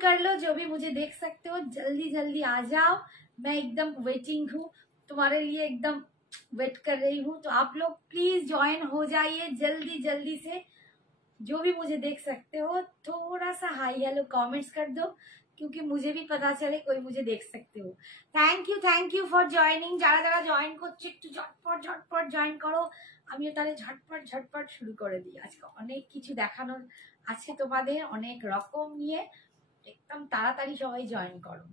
कर लो, जो भी मुझे देख सकते हो जल्दी जल्दी आ जाओ। मैं एकदम वेटिंग हूँ, तुम्हारे लिए एकदम वेट कर रही हूँ। तो आप लोग प्लीज ज्वाइन हो जाइए जल्दी जल्दी से। जो भी मुझे देख सकते हो थोड़ा सा हाई हेलो कमेंट्स कर दो, क्योंकि मुझे भी पता चले कोई मुझे देख सकते हो। Thank you for joining. যারা যারা জয়েন করছে একটু ঝটপট ঝটপট জয়েন করো। আমিও তাহলে ঝটপট ঝটপট শুরু করে দিই। আজকে অনেক কিছু দেখানোর আছে তোমাদের, অনেক রকম নিয়ে। একদম তাড়াতাড়ি সবাই জয়েন করো,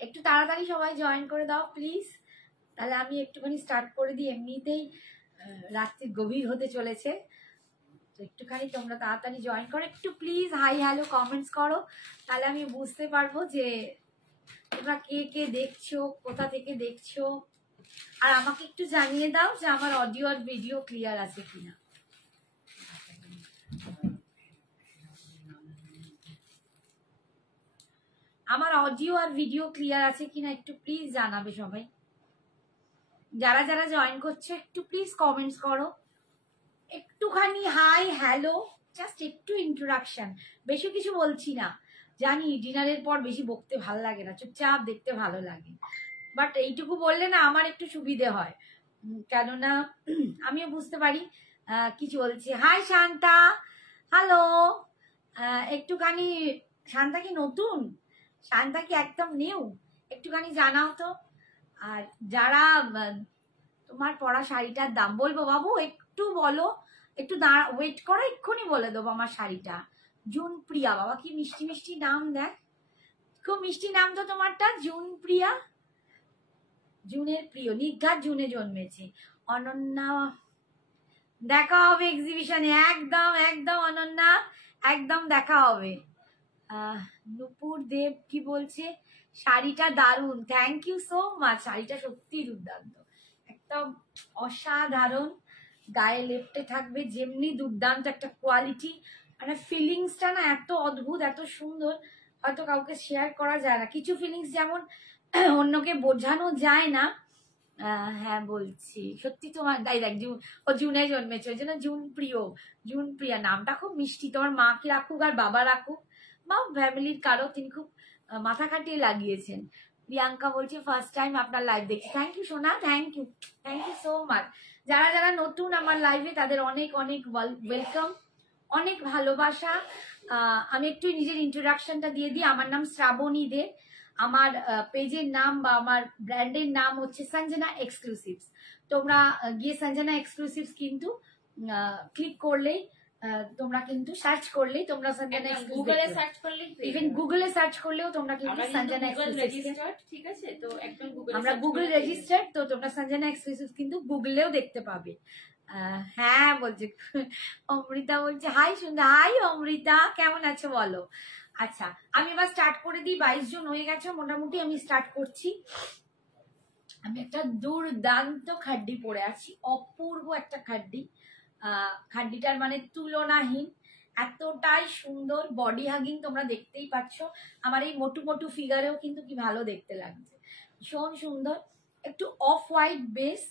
একটু তাড়াতাড়ি সবাই জয়েন করে দাও প্লিজ। তাহলে আমি একটুখানি স্টার্ট করে দিই। এমনিতেই রাত্রি গভীর হতে চলেছে, তো একটুখানি তোমরা তাড়াতাড়ি জয়েন করো। একটু প্লিজ হাই হ্যালো কমেন্টস করো, তাহলে আমি বুঝতে পারবো যে তোমরা কে কে দেখছো, কোথা থেকে দেখছো। আর আমাকে একটু জানিয়ে দাও যে আমার অডিও আর ভিডিও ক্লিয়ার আছে কিনা। আমার অডিও আর ভিডিও ক্লিয়ার আছে কিনা একটু প্লিজ জানাবে সবাই। যারা যারা জয়েন করছে একটু প্লিজ কমেন্টস করো। একটুখানি হাই হ্যালো, জাস্ট একটু ইন্ট্রোডাকশন, বেশি কিছু বলছি না। জানি ডিনারের পর বেশি বকতে ভালো লাগে না, চুপচাপ দেখতে ভালো লাগে, বাট এইটুকু বললে না আমার একটু সুবিধে হয়, কেননা আমিও বুঝতে পারি কি চলছে। Hi Shanta, hello. একটুখানি, শান্তা কি নতুন, শান্তা কি একদম নিউ, একটুখানি জানাও তো। আর যারা তোমার পরা শাড়িটার দাম বলবো বাবু, একটু বলো, একটু দাঁড়া, ওয়েট করো, এক্ষুনি বলে দেবো আমার শাড়িটা। জুনপ্রিয়া, বাবা কি মিষ্টি মিষ্টি নাম, দেখ খুব মিষ্টি নাম তো তোমারটা, জুনপ্রিয়া। জুনের প্রিয়, নির্ঘাত জুনে জন্মেছে। অনন্যা, দেখা হবে এক্সিবিশনে, একদম একদম অনন্যা, একদম দেখা হবে। নুপুর দেব কি বলছে, শাড়িটা দারুণ, থ্যাংক ইউ সো মাচ। শাড়িটা সত্যি দুর্দান্ত, একদম অসাধারণ, গায়ে লেপটে থাকবে যেমনি দুর্দান্ত একটা কোয়ালিটি, মানে ফিলিংসটা না এত অদ্ভুত, এত সুন্দর, হয়তো কাউকে শেয়ার করা যায় না। কিছু ফিলিংস যেমন অন্যকে বোঝানো যায় না। হ্যাঁ বলছি, সত্যি তোমার গাই দেখ, ও জুনে জন্মেছে, ওই জন্য জুনপ্রিয়, জুনপ্রিয়া নামটা খুব মিষ্টি। তোমার মা কি রাখুক আর বাবা রাখুক, বা ফ্যামিলির কারো, তিনি খুব মাথা খাটিয়ে লাগিয়েছেন। প্রিয়াঙ্কা বলছে ফার্স্ট টাইম আপনার লাইভ দেখছি, থ্যাংক ইউ সোনা, থ্যাংক ইউ সো মাচ। যারা যারা নতুন আমার লাইভে তাদের অনেক অনেক ওয়েলকাম, অনেক ভালোবাসা। আমি একটু নিজের ইন্ট্রোডাকশনটা দিয়ে দিই। আমার নাম শ্রাবণী দে, আমার পেজের নাম বা আমার ব্র্যান্ডের নাম হচ্ছে সঞ্জনা এক্সক্লুসিভস। তোমরা গিয়ে সঞ্জনা এক্সক্লুসিভস কিন্তু ক্লিক করলেই, তোমরা কিন্তু সার্চ করলেই তোমরা সঞ্জনা গুগলে সার্চ করলে, ইভেন গুগলে সার্চ করলেও তোমরা কিন্তু সঞ্জনা এক্সক্লুসিভস, ঠিক আছে? তো একদম আমরা গুগল রেজিস্টার্ড, তো তোমরা সঞ্জনা এক্সক্লুসিভস কিন্তু গুগলেও দেখতে পাবে। হ্যাঁ বলছে অমৃতা, বলছে হাই সুন্দর, হাই অমৃতা, কেমন আছো বলো। আচ্ছা আমি এবার স্টার্ট করে দিই। 22 জন হয়ে গেছে মোটামুটি, আমি স্টার্ট করছি। আমি একটা দুর্দান্ত খাড্ডি পরে আছি, অপূর্ব একটা খাড্ডি। খাড্ডিটার মানে তুলনাহীন, এতটাই সুন্দর, বডি হাগিং, তোমরা দেখতেই পাচ্ছ। আমার এই মোটু মোটু ফিগারেও কিন্তু কি ভালো দেখতে লাগছে, ভীষণ সুন্দর। একটু অফ হোয়াইট বেস,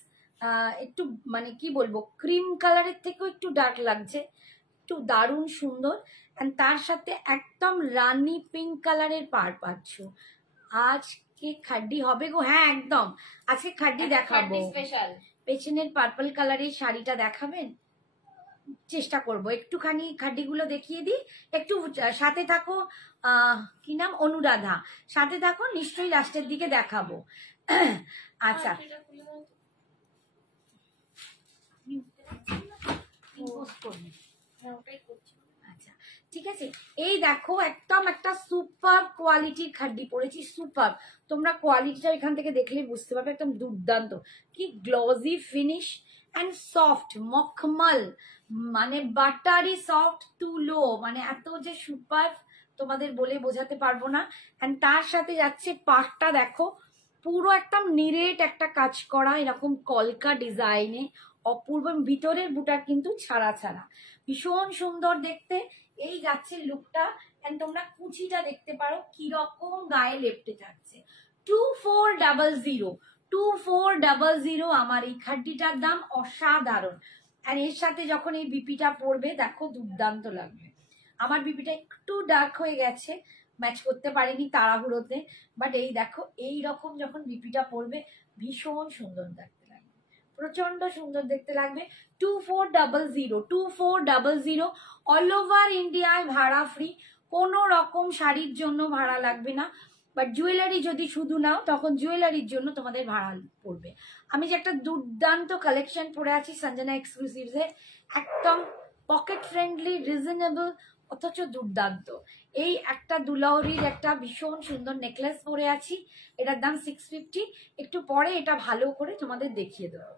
একটু মানে কি বলবো, ক্রিম কালারের থেকেও একটু ডার্ক লাগছে, একটু দারুণ সুন্দর। এন্ড তার সাথে একদম রানি পিঙ্ক কালারের পার পাচ্ছ। আজকে খাড্ডি হবে গো, হ্যাঁ একদম আজকে খাড্ডি দেখাবো। পেছনের পার্পল কালারের শাড়িটা দেখাবেন, চেষ্টা করব একটুখানি খাড্ডিগুলো দেখিয়ে দিই। একটু সাথে থাকো, কি নাম, অনুরাধা, সাথে থাকো, নিশ্চয়ই লাস্টের দিকে দেখাবো। আচ্ছা আচ্ছা ঠিক আছে, এই দেখো একদম একটা সুপার কোয়ালিটির খাড্ডি পরেছি, সুপার। তোমরা কোয়ালিটিটা এখান থেকে দেখলে বুঝতে পারবে, একদম দুর্দান্ত, কি গ্লজি ফিনিশ অ্যান্ড সফট মখমল, মানে বাটারি সফট তুলো, মানে এত যে সুপার তোমাদের বলে বোঝাতে পারবো না। অ্যান্ড তার সাথে যাচ্ছে পাটটা দেখো, পুরো একদম নিরেট একটা কাজ করা, এরকম কলকা ডিজাইনে, অপূর্ব। ভিতরের বুটা কিন্তু ছাড়া ছাড়া, ভীষণ সুন্দর দেখতে। এই যাচ্ছে লুকটা। এন্ড তোমরা কুচিটা দেখতে পারো কিরকম গায়ে লেপটে থাকছে। 2400 2400 আমার এই খাড্ডিটার দাম, অসাধারণ। আর এর সাথে যখন এই বিপিটা পড়বে দেখো দুর্দান্ত লাগবে, আমার বিপিটা একটু ডার্ক হয়ে গেছে, ম্যাচ করতে পারিনি তাড়াহুড়োতে, বাট এই দেখো এই রকম যখন বিপিটা পড়বে ভীষণ সুন্দর দেখতে লাগবে, প্রচন্ড সুন্দর দেখতে লাগবে। 2400 2400 অল ওভার ইন্ডিয়ায় ভাড়া ফ্রি, কোনো রকম শাড়ির জন্য ভাড়া লাগবে না, বাট জুয়েলারি যদি শুধু নাও তখন জুয়েলারির জন্য তোমাদের ভাড়া পড়বে। আমি যে একটা দুর্দান্ত কালেকশন পরে আছি সঞ্জনা এক্সক্লুসিভস এর, একদম পকেট ফ্রেন্ডলি, রিজনেবল, অথচ দুর্দান্ত। এই একটা দুলাউরির একটা ভীষণ সুন্দর নেকলেস পরে আছি, এটার দাম 650। একটু পরে এটা ভালো করে তোমাদের দেখিয়ে দেবো।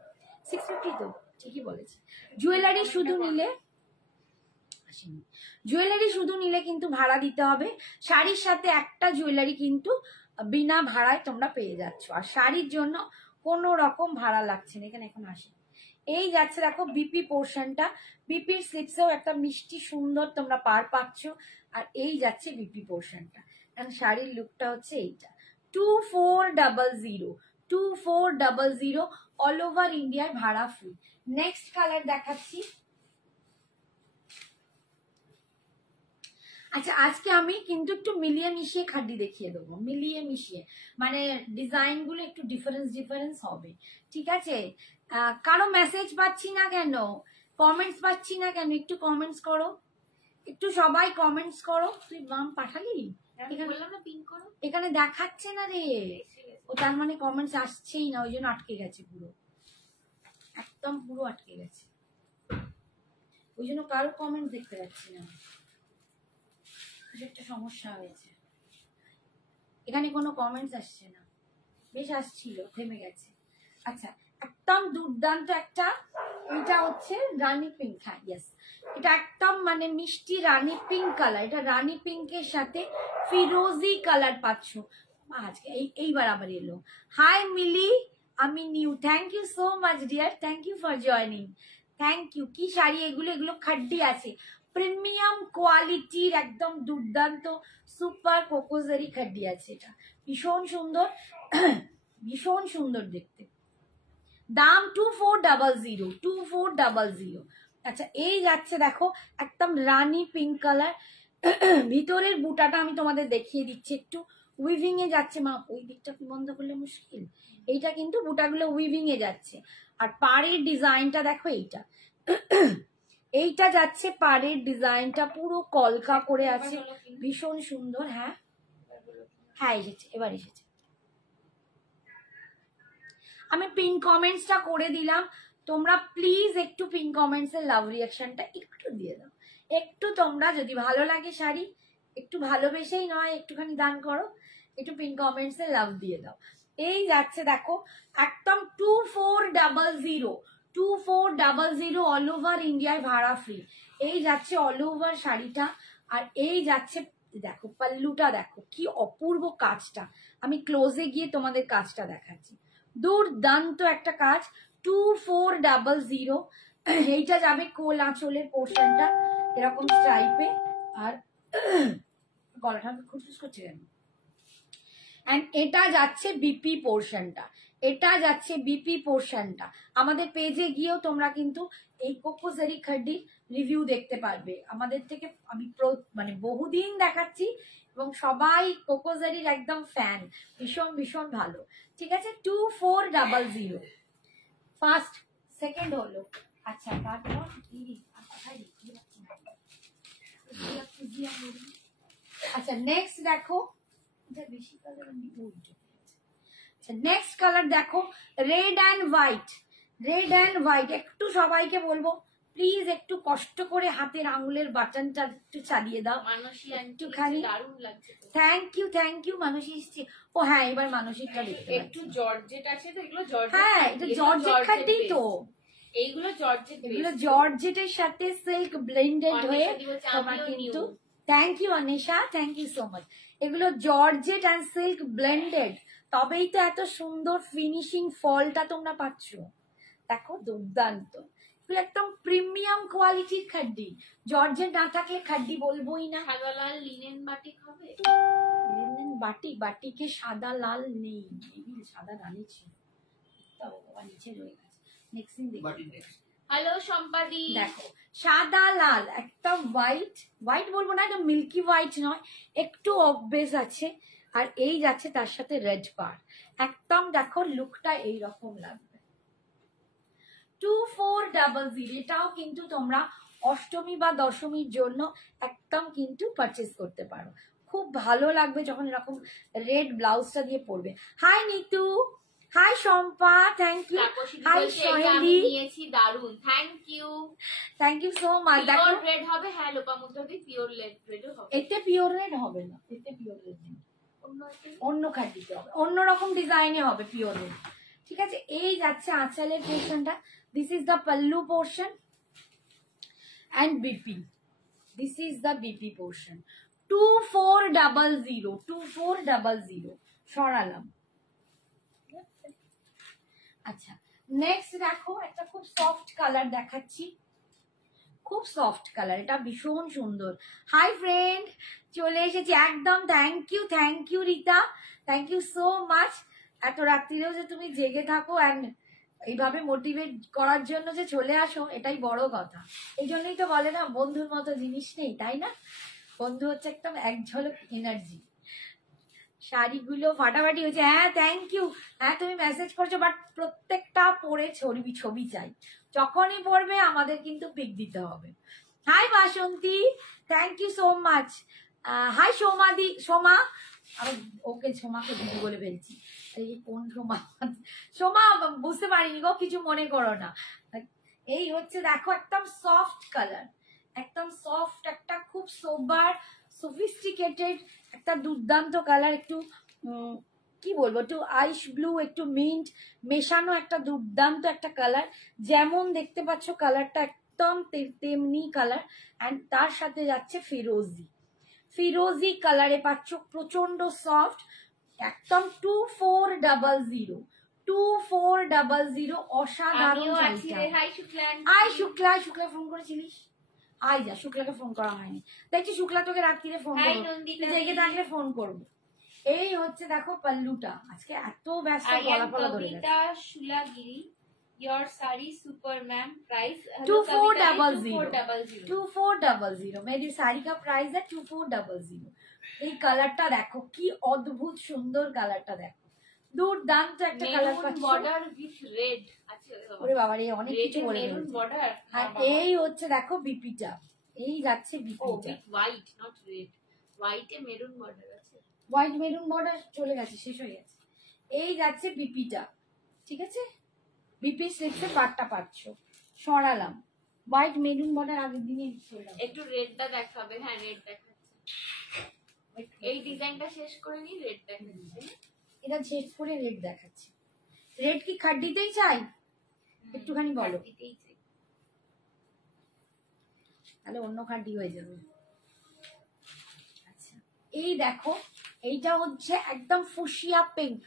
650 তো ঠিকই বলেছি। জুয়েলারি শুধু নিলে, জুয়েলারি শুধু নিলে কিন্তু ভাড়া দিতে হবে, শাড়ির সাথে একটা জুয়েলারি কিন্তু বিনা ভাড়ায় তোমরা পেয়ে যাচ্ছ, আর শাড়ির জন্য কোনো রকম ভাড়া লাগছে না। এখানে এখন আসে, এই যাচ্ছে দেখো বিপি পোর্শনটা, বিপির স্লিপসেও একটা মিষ্টি সুন্দর তোমরা পার পাচ্ছ, আর এই যাচ্ছে বিপি পোর্শনটা, কারণ শাড়ির লুকটা হচ্ছে এইটা। 2400 2400 অল ওভার ইন্ডিয়ার ভাড়া ফ্রি। নেক্সট কালার দেখাচ্ছি। আচ্ছা, আজকে আমি কিন্তু একটু মিলিয়ে মিশিয়ে খাড্ডি দেখিয়ে দেবো, মিলিয়ে মিশিয়ে, মানে ডিজাইন গুলো একটু ডিফারেন্স হবে, ঠিক আছে? কারো মেসেজ পাচ্ছি না কেন, কমেন্টস পাচ্ছি না কেন, একটু কমেন্টস করো, একটু সবাই কমেন্টস করো। তুই বাম পাঠালি, এখানে দেখাচ্ছে না রে, ও তার মানে কমেন্টস আসছেই না, ওই জন্য আটকে গেছে, পুরো একদম পুরো আটকে গেছে, ওই জন্য কারো কমেন্ট দেখতে পাচ্ছি না, একটা সমস্যা হয়েছে, এখানে কোনো কমেন্টস আসছে না, বেশ আসছিল, থেমে গেছে। আচ্ছা, একদম দুর্দান্ত একটা, এটা হচ্ছে রানী পিঙ্ক, হ্যাঁ ইয়েস, এটা একদম মানে মিষ্টি রানী পিঙ্ক কালার, এটা রানী পিঙ্কের সাথে ফিরোজি কালার পাচ্ছ আজকে। এইবার আবার এলো, হাই মিলি, আমি new, thank you so much dear, thank you for joining, thank you. কি শাড়ি এগুলো, এগুলো খাড্ডি আছে, প্রিমিয়াম কোয়ালিটির একদম দুর্দান্ত সুপার কোকোজারি খাড্ডি আছে, এটা ভীষণ সুন্দর, ভীষণ সুন্দর দেখতে, দাম 2400 2400। আচ্ছা, এই যাচ্ছে দেখো একদম রানী পিঙ্ক কালার, ভিতরের বুটাটা আমি তোমাদের দেখিয়ে দিচ্ছি, একটু উইভিং এ যাচ্ছে, মা ওই দিকটা কি বন্ধ করলে মুশকিল, এইটা কিন্তু বুটাগুলো উইভিং এ যাচ্ছে, আর পাড়ের ডিজাইনটা দেখো, এইটা এইটা যাচ্ছে পাড়ের ডিজাইনটা পুরো কলকা করে আছে, ভীষণ সুন্দর। হ্যাঁ হ্যাঁ এসেছে, এবার এসেছে, আমি পিন কমেন্টসটা করে দিলাম, তোমরা প্লিজ একটু পিন কমেন্টস এর লাভ রিয়াকশনটা একটু দিয়ে দাও, একটু তোমরা যদি ভালো লাগে শাড়ি, একটু ভালোবেসেই নয় একটুখানি দান করো, একটু পিন কমেন্টস এর লাভ দিয়ে দাও। এই যাচ্ছে দেখো একদম 2400 2400 অল ওভার ইন্ডিয়ায় ভাড়া ফ্রি, এই যাচ্ছে অল ওভার শাড়িটা, আর এই যাচ্ছে দেখো পাল্লুটা, দেখো কি অপূর্ব কাজটা, আমি ক্লোজে গিয়ে তোমাদের কাজটা দেখাচ্ছি, দুর্দান্ত একটা কাজ। 2400, এইটা যাবে কোল আঁচলের পোর্শনটা এরকম স্ট্রাইপে, আর গলাটা খুচখুচ করছে কেন, এন্ড এটা যাচ্ছে বিপি পোর্শনটা, এটা যাচ্ছে বিপি পোর্শনটা। আমাদের পেজে গিয়েও তোমরা কিন্তু এই কোকোজারি খাড্ডি রিভিউ দেখতে পারবে, আমাদের থেকে আমি মানে বহুদিন দেখাচ্ছি, এবং সবাই কোকোজারির একদম ফ্যান, ভীষণ ভীষণ ভালো, ঠিক আছে? 2400 ফার্স্ট, সেকেন্ড হলো। আচ্ছা, তারপর আচ্ছা নেক্সট দেখো, বেশি কালার, নেক্সট কালার দেখো red and white, red and white. একটু সবাইকে বলবো প্লিজ একটু কষ্ট করে হাতের আঙুলের বাটনটা একটু চালিয়ে দাও, একটুখানি। থ্যাংক ইউ মানসী এসছে, ও হ্যাঁ এবার মানসীরটা দেখতে, একটু জর্জেট আছে তো, এগুলো জর্জেট, হ্যাঁ এটা জর্জেট খাটেই তো, এইগুলো জর্জেট, এগুলো জর্জেটের সাথে সিল্ক ব্লেন্ডেড হয়ে তোমার কিন্তু, thank you Anisha, thank you so much. এগুলো জর্জেট অ্যান্ড সিল্ক ব্লেন্ডেড, তবেই তো এত সুন্দর ফিনিশিং ফলটা তোমরা পাচ্ছ, দেখো দুর্দান্ত, একদম প্রিমিয়াম কোয়ালিটির খাড্ডি, জর্জেট না থাকলে খাড্ডি বলবোই না। সাদা লাল লিনেন বাটিক হবে, লিনেন বাটিক, বাটিকে সাদা লাল নেই, সাদা রানী ছিল, নিচে রয়ে গেছে। নেক্সট দিন দেখি, হ্যালো সম্পাদি। দেখো সাদা লাল একটা হোয়াইট, হোয়াইট বলবো না, এটা মিল্কি হোয়াইট নয়, একটু অববেস আছে, আর এই যাচ্ছে তার সাথে রেড পার। একদম দেখো লুকটা এইরকম লাগবে। 2400, এটাও কিন্তু তোমরা অষ্টমী বা দশমীর জন্য একদম কিন্তু পারচেস করতে পারো। খুব ভালো লাগবে যখন এরকম রেড ব্লাউজটা দিয়ে পরবে। Hi Nitu, hi Shampa, thank you. Hi Soheli, নিয়েছি দারুন, thank you, thank you so much. দেখো পিওর রেড হবে। হ্যাঁ লোপামুদ্রাদি পিওর রেডও হবে। এতে পিওর রেড হবে না, এতে পিওর রেড নেই, অন্য কাট দিতে হবে, অন্যরকম ডিজাইনে হবে পিওর রেড। ঠিক আছে, এই যাচ্ছে আঁচলের পোর্শনটা। This is the pallu portion and BP. This is the BP portion. 2400, 2400 সরালাম। আচ্ছা নেক্সট দেখো একটা খুব সফট কালার দেখাচ্ছি, খুব সফট কালার, এটা ভীষণ সুন্দর। হাই ফ্রেন্ড, চলে এসেছি একদম। Thank you Rita, thank you so much. এত রাত্রিরেও যে তুমি জেগে থাকো অ্যান্ড এইভাবে মোটিভেট করার জন্য যে চলে আসো, এটাই বড় কথা। এই জন্যই তো বলে না বন্ধুর মতো জিনিস নেই, তাই না? বন্ধু হচ্ছে একদম এক ঝলক এনার্জি। শাড়িগুলো ফাটাফাটি হয়েছে, হ্যাঁ থ্যাংক ইউ। হ্যাঁ তুমি মেসেজ করছো, বাট প্রত্যেকটা পরে ছবি চাই, যখনই পড়বে আমাদের কিন্তু পিক দিতে হবে। Hi Basanti, thank you so much. Hi Soma, আমি ওকে সোমাকে দিদি বলে ফেলছি, এই কোন সোমা বুঝতে পারিনি গো, কিছু মনে করো না। এই হচ্ছে দেখো একদম সফট কালার, একদম সফট একটা খুব সোবার সফিস্টিকেটেড একটা দুর্দান্ত কালার, একটু কি বলবো, একটু আইস ব্লু একটু মিন্ট মেশানো একটা দুর্দান্ত একটা কালার। যেমন দেখতে পাচ্ছ কালারটা একদম তেমনি কালার, অ্যান্ড তার সাথে যাচ্ছে ফিরোজি কালারে পাচ্ছ, প্রচন্ড সফট, একদম 2400 অসাধারণ। শুক্লা ফোন করেছিলিস? আই যা, শুক্লাকে ফোন করা হয়নি, দেখছি শুক্লা তোকে রাত্রিরে ফোন করবো, জেগে থাকলে ফোন করবো। এই হচ্ছে দেখো পাল্লুটা, আজকে এত ব্যস্ত গলা ফলা ধরে গেছে। Your saree super ma'am, price 2400 मेरी साड़ी का प्राइस है 2400। এই কালারটা দেখো কি অদ্ভুত সুন্দর, কালারটা দেখো দুর্দান্ত একটা কালার পাচ্ছো। বর্ডার উইথ রেড আছে, ওরে বাবা রে অনেক কিছু বলে মেরুন বর্ডার। আর এই হচ্ছে দেখো বিপিটা, এই যাচ্ছে বিপিটা, হোয়াইট নট রেড, হোয়াইটে মেরুন বর্ডার আছে, হোয়াইট মেরুন বর্ডার চলে গেছে, শেষ হয়ে গেছে। এই যাচ্ছে বিপিটা, ঠিক আছে, বিপি স্লিপসে পাটটা পাচ্ছ, সরালাম। হোয়াইট মেরুন বর্ডার আগের দিনে একটু রেডটা দেখাবে। হ্যাঁ রেড দেখাচ্ছে, এই ডিজাইনটা শেষ করে নি, রেড দেখাচ্ছে, এটা শেষ করে রেড দেখাচ্ছে। রেড কি খাড্ডিতেই চাই? একটুখানি বলো, তাহলে অন্য খাড্ডি হয়ে যাবে। আচ্ছা এই দেখো, এইটা হচ্ছে একদম ফুশিয়া পিঙ্ক,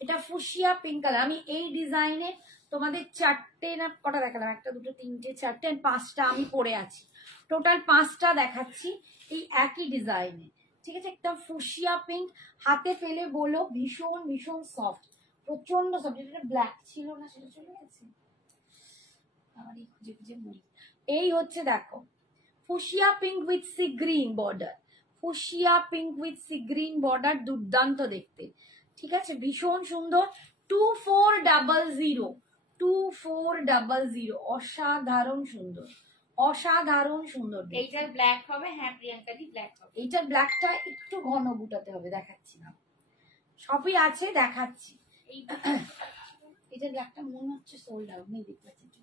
এটা ফুশিয়া পিঙ্ক কালার। আমি এই ডিজাইনে তোমাদের 4টে না কটা দেখালাম, 1 2 3 4 5টা আমি পরে আছি, টোটাল 5টা দেখাচ্ছি এই একই ডিজাইনে, ঠিক আছে। একদম ফুশিয়া পিঙ্ক, হাতে ফেলে বলো ভীষণ ভীষণ সফট, প্রচন্ড সফট। এটা ব্ল্যাক ছিল না, সেটা চলে গেছে আমার, এই খুঁজে খুঁজে বলি। এই হচ্ছে দেখো fuchsia pink with sea green border, fuchsia pink with sea green border, দুর্দান্ত দেখতে, ঠিক আছে, ভীষণ সুন্দর। 2400 অসাধারণ সুন্দর, অসাধারণ সুন্দর। এইটার ব্ল্যাক হবে। হ্যাঁ প্রিয়াঙ্কা দি ব্ল্যাক হবে। এইটার ব্ল্যাকটা একটু ঘন গুটাতে হবে, দেখাচ্ছি না, সবই আছে দেখাচ্ছি। এইটার ব্ল্যাকটা মনে হচ্ছে সোল্ড আউট নেই, দেখতে পাচ্ছি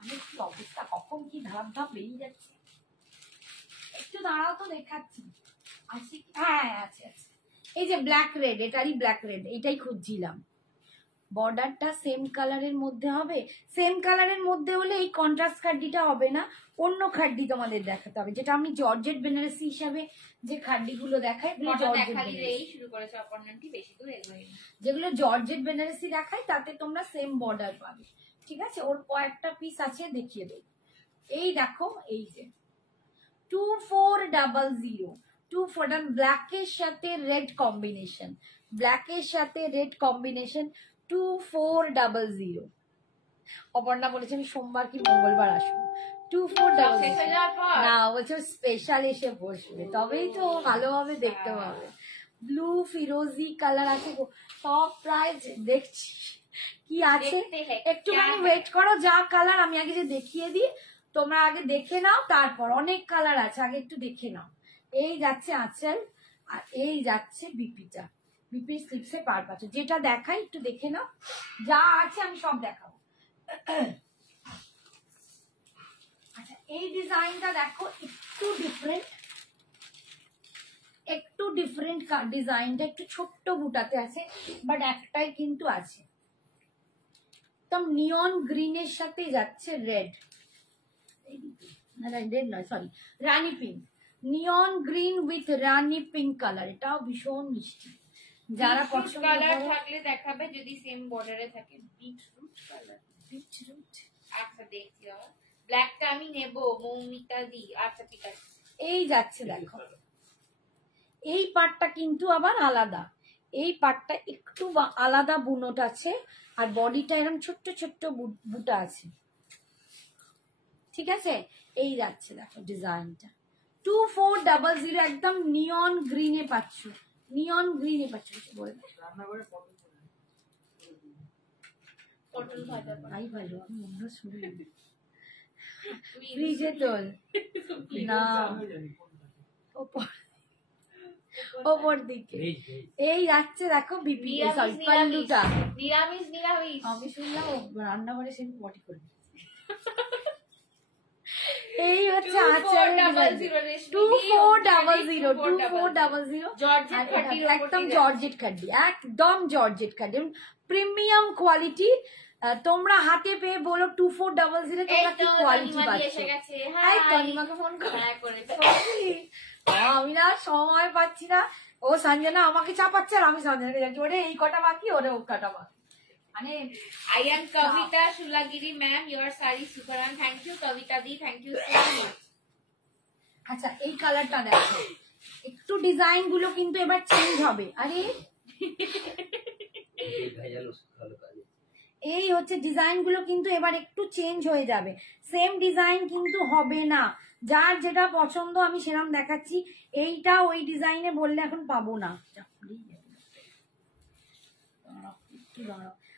আমি কি অবস্থা, কখন কি ধাপ ধাপ বেরিয়ে যাচ্ছে। একটু দাঁড়াও তো দেখাচ্ছি, আছে হ্যাঁ আছে আছে। এই যে ব্ল্যাক রেড, এটারই ব্ল্যাক রেড, এটাই খুঁজছিলাম। বর্ডারটা সেম কালারের মধ্যে হবে, সেম কালারের মধ্যে হলে এই কন্ট্রাস্ট খাড্ডিটা হবে না, অন্য খাড্ডি তোমাদের দেখাতে হবে, যেটা আমি জর্জেট বেনারসি হিসাবে যে খাড্ডিগুলো দেখাই, যেগুলো জর্জেট বেনারসি দেখাই তাতে তোমরা সেম বর্ডার পাবে, ঠিক আছে। ওর কয়েকটা পিস আছে, দেখিয়ে দেবো। এই দেখো, এই যে 2400 ব্ল্যাকের সাথে রেড কম্বিনেশন, ব্ল্যাকের সাথে রেড কম্বিনেশন 2400। অপর্ণা বলেছে আমি সোমবার কি মঙ্গলবার আসবো। 2400 না বলছে স্পেশাল এসে বসবে, তবেই তো ভালোভাবে দেখতে পাবে। ব্লু ফিরোজি কালার আছে গো, সব প্রায় দেখছি কি আছে, একটুখানি ওয়েট করো। যা কালার আমি আগে যে দেখিয়ে দিই, তোমরা আগে দেখে নাও, তারপর অনেক কালার আছে, আগে একটু দেখে নাও। এই যাচ্ছে আঁচল, আর এই যাচ্ছে বিপিটা, বিপির স্লিপসে পার পাচ্ছে। যেটা দেখাই একটু দেখে নাও, যা আছে আমি সব দেখাবো। আচ্ছা এই ডিজাইনটা দেখো, একটু ডিফারেন্ট, একটু ডিফারেন্ট ডিজাইনটা, একটু ছোট্ট বুটাতে আছে, বাট একটাই কিন্তু আছে। একদম নিয়ন গ্রিনের সাথে যাচ্ছে রেড, রেড নয় sorry Rani pink, neon green with Rani pink colour. এটাও ভীষণ মিষ্টি, যারা পছন্দ কালার থাকলে দেখাবে, যদি সেম বর্ডারে থাকে। Beetroot colour, beetroot. আচ্ছা দেখছি, ব্ল্যাকটা আমি নেব মৌমিতা দি। আচ্ছা ঠিক আছে, এই যাচ্ছে দেখো, এই পাটটা কিন্তু আবার আলাদা, এই পাটটা একটু আলাদা বুনট আছে, আর বডিটা এরকম ছোট্ট ছোট্ট বুটা আছে, ঠিক আছে। এই যাচ্ছে দেখো ডিজাইনটা, 2400, একদম নিয়ন গ্রিনে পাচ্ছ, নিয়ন গ্রিনে পাচ্ছ। বলবে পটল ভাজা তাই ভালো, আমি অন্য শুনি ফ্রিজে তোল না, ওপর দিকে। এই যাচ্ছে দেখো বিপি, সরি পাল্লুটা নিরামিষ নিরামিষ। আমি শুনলাম রান্নাঘরে সে পটি করে। এই হচ্ছে আচার 2400 একদম জর্জেট খাড্ডি, একদম জর্জেট খাড্ডি, প্রিমিয়াম কোয়ালিটি। তোমরা হাতে পেয়ে বলো 2400 তোমরা কি কোয়ালিটি পাচ্ছ। তনিমাকে ফোন করে, আমি না সময় পাচ্ছি না, ও সঞ্জনা আমাকে চাপাচ্ছে আর আমি সঞ্জনাকে যাচ্ছি, ওরে এই কটা বাকি, ওরে ও কটা বাকি। মানে I am Kavita Shulagiri ma'am, your saree super and thank you Kavita di, thank you so much. আচ্ছা এই কালারটা দেখো, একটু ডিজাইন গুলো কিন্তু এবার চেঞ্জ হবে। আরে এই হচ্ছে ডিজাইন গুলো কিন্তু এবার একটু চেঞ্জ হয়ে যাবে, সেম ডিজাইন কিন্তু হবে না। যার যেটা পছন্দ আমি সেরকম দেখাচ্ছি, এইটা ওই ডিজাইনে বললে এখন পাবো না।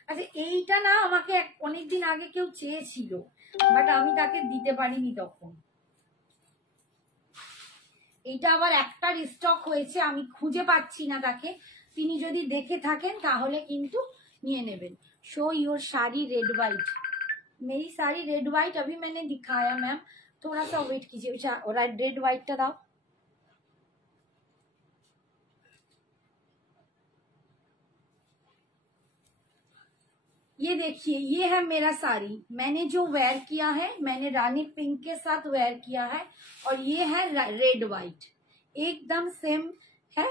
আচ্ছা এইটা না আমাকে অনেকদিন আগে কেউ চেয়েছিল, বাট আমি তাকে দিতে পারিনি তখন। এইটা আবার একটা স্টক হয়েছে, আমি খুঁজে পাচ্ছি না তাকে, তিনি যদি देखে থাকেন তাহলে কিন্তু নিয়ে নেবেন। Show your sari red white, मेरी साड़ी रेड वाइट अभी मैंने दिखाया मैम, थोड़ा सा वेट कीजिए। और रेड वाइट टा दाओ, ये देखिए ये है मेरा साड़ी, मैंने जो वेयर किया है मैंने रानी पिंक के साथ वेयर किया है, और ये है रेड वाइट, एकदम सेम है,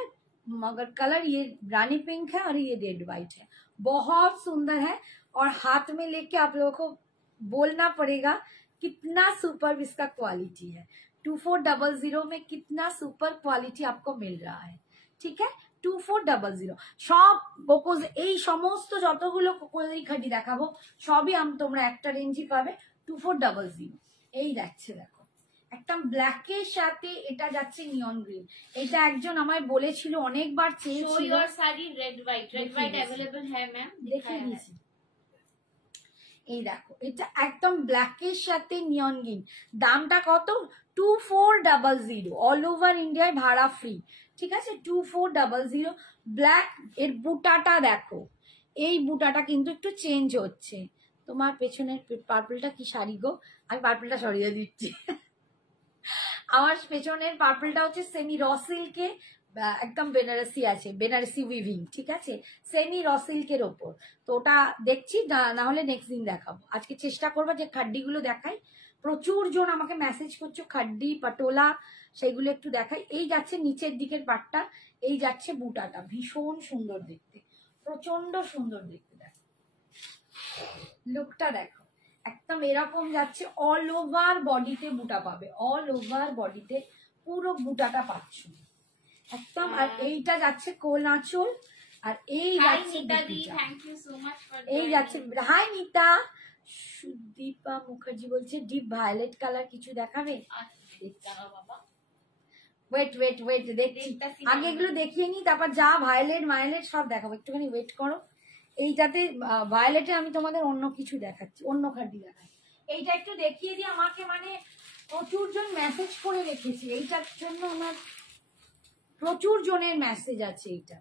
मगर कलर ये रानी पिंक है और ये रेड वाइट है, बहुत सुंदर है। और हाथ में लेके आप लोगों को बोलना पड़ेगा कितना सुपर इसका क्वालिटी है। 2400 में कितना सुपर क्वालिटी आपको मिल रहा है, ठीक है। 2400 সব কোকোজ, এই সমস্ত যতগুলো কোকোজের খাডি দেখাবো সবই তোমরা একটা রেঞ্জই পাবে 2400। এই যাচ্ছে দেখো একদম ব্ল্যাকের সাথে এটা যাচ্ছে নিয়ন গ্রিন, এটা একজন আমায় বলেছিল অনেকবার চেয়েছিল। Your sari red white, red white available है मैम, দেখিয়ে দিয়েছি। এই দেখো এটা একদম ব্ল্যাকের সাথে নিয়ন গ্রিন, দামটা কত 2400, অল ওভার ইন্ডিয়ায় ভাড়া ফ্রি, ঠিক আছে। 2400 ব্ল্যাক। এর বুটাটা দেখো, এই বুটাটা কিন্তু একটু চেঞ্জ হচ্ছে। তোমার পেছনের পার্পলটা কি শাড়ি গো, আমি পার্পলটা সরিয়ে দিচ্ছি। আমার পেছনের পার্পলটা হচ্ছে সেমি র সিল্কে, একদম বেনারসি আছে, বেনারসি উইভিং, ঠিক আছে, সেমি র সিল্কের ওপর। তো ওটা দেখছি, না হলে নেক্সট দিন দেখাবো। আজকে চেষ্টা করবো যে খাড্ডিগুলো দেখাই, প্রচুর জন আমাকে মেসেজ করছো খাড্ডি পাটোলা, সেইগুলো একটু দেখাই। এই যাচ্ছে নিচের দিকের পাটটা, এই যাচ্ছে বুটাটা, ভীষণ সুন্দর দেখতে, প্রচন্ড সুন্দর দেখতে। দেখো লুকটা দেখো, একদম এরকম যাচ্ছে, অল ওভার বডিতে বুটা পাবে, অল ওভার বডিতে পুরো বুটাটা পাচ্ছ একদম। আর এইটা যাচ্ছে কোল আঁচল, আর এই যাচ্ছে, thank you so much for এই যাচ্ছে। হাই নিতা, সুদীপা মুখার্জি বলছে ডিপ ভায়োলেট কালার কিছু দেখাবে। বাবা ওয়েট ওয়েট ওয়েট দেখছি, আগে এগুলো দেখিয়ে নি, তারপর যা ভায়োলেট মায়োলেট সব দেখাবো, একটুখানি ওয়েট করো। এইটাতে ভায়োলেটে আমি তোমাদের অন্য কিছু দেখাচ্ছি, অন্য খাড্ডি দেখাই। এইটা একটু দেখিয়ে দিই, আমাকে মানে প্রচুর জন মেসেজ করে রেখেছে এইটার জন্য, আমার প্রচুর জনের মেসেজ আছে এইটা।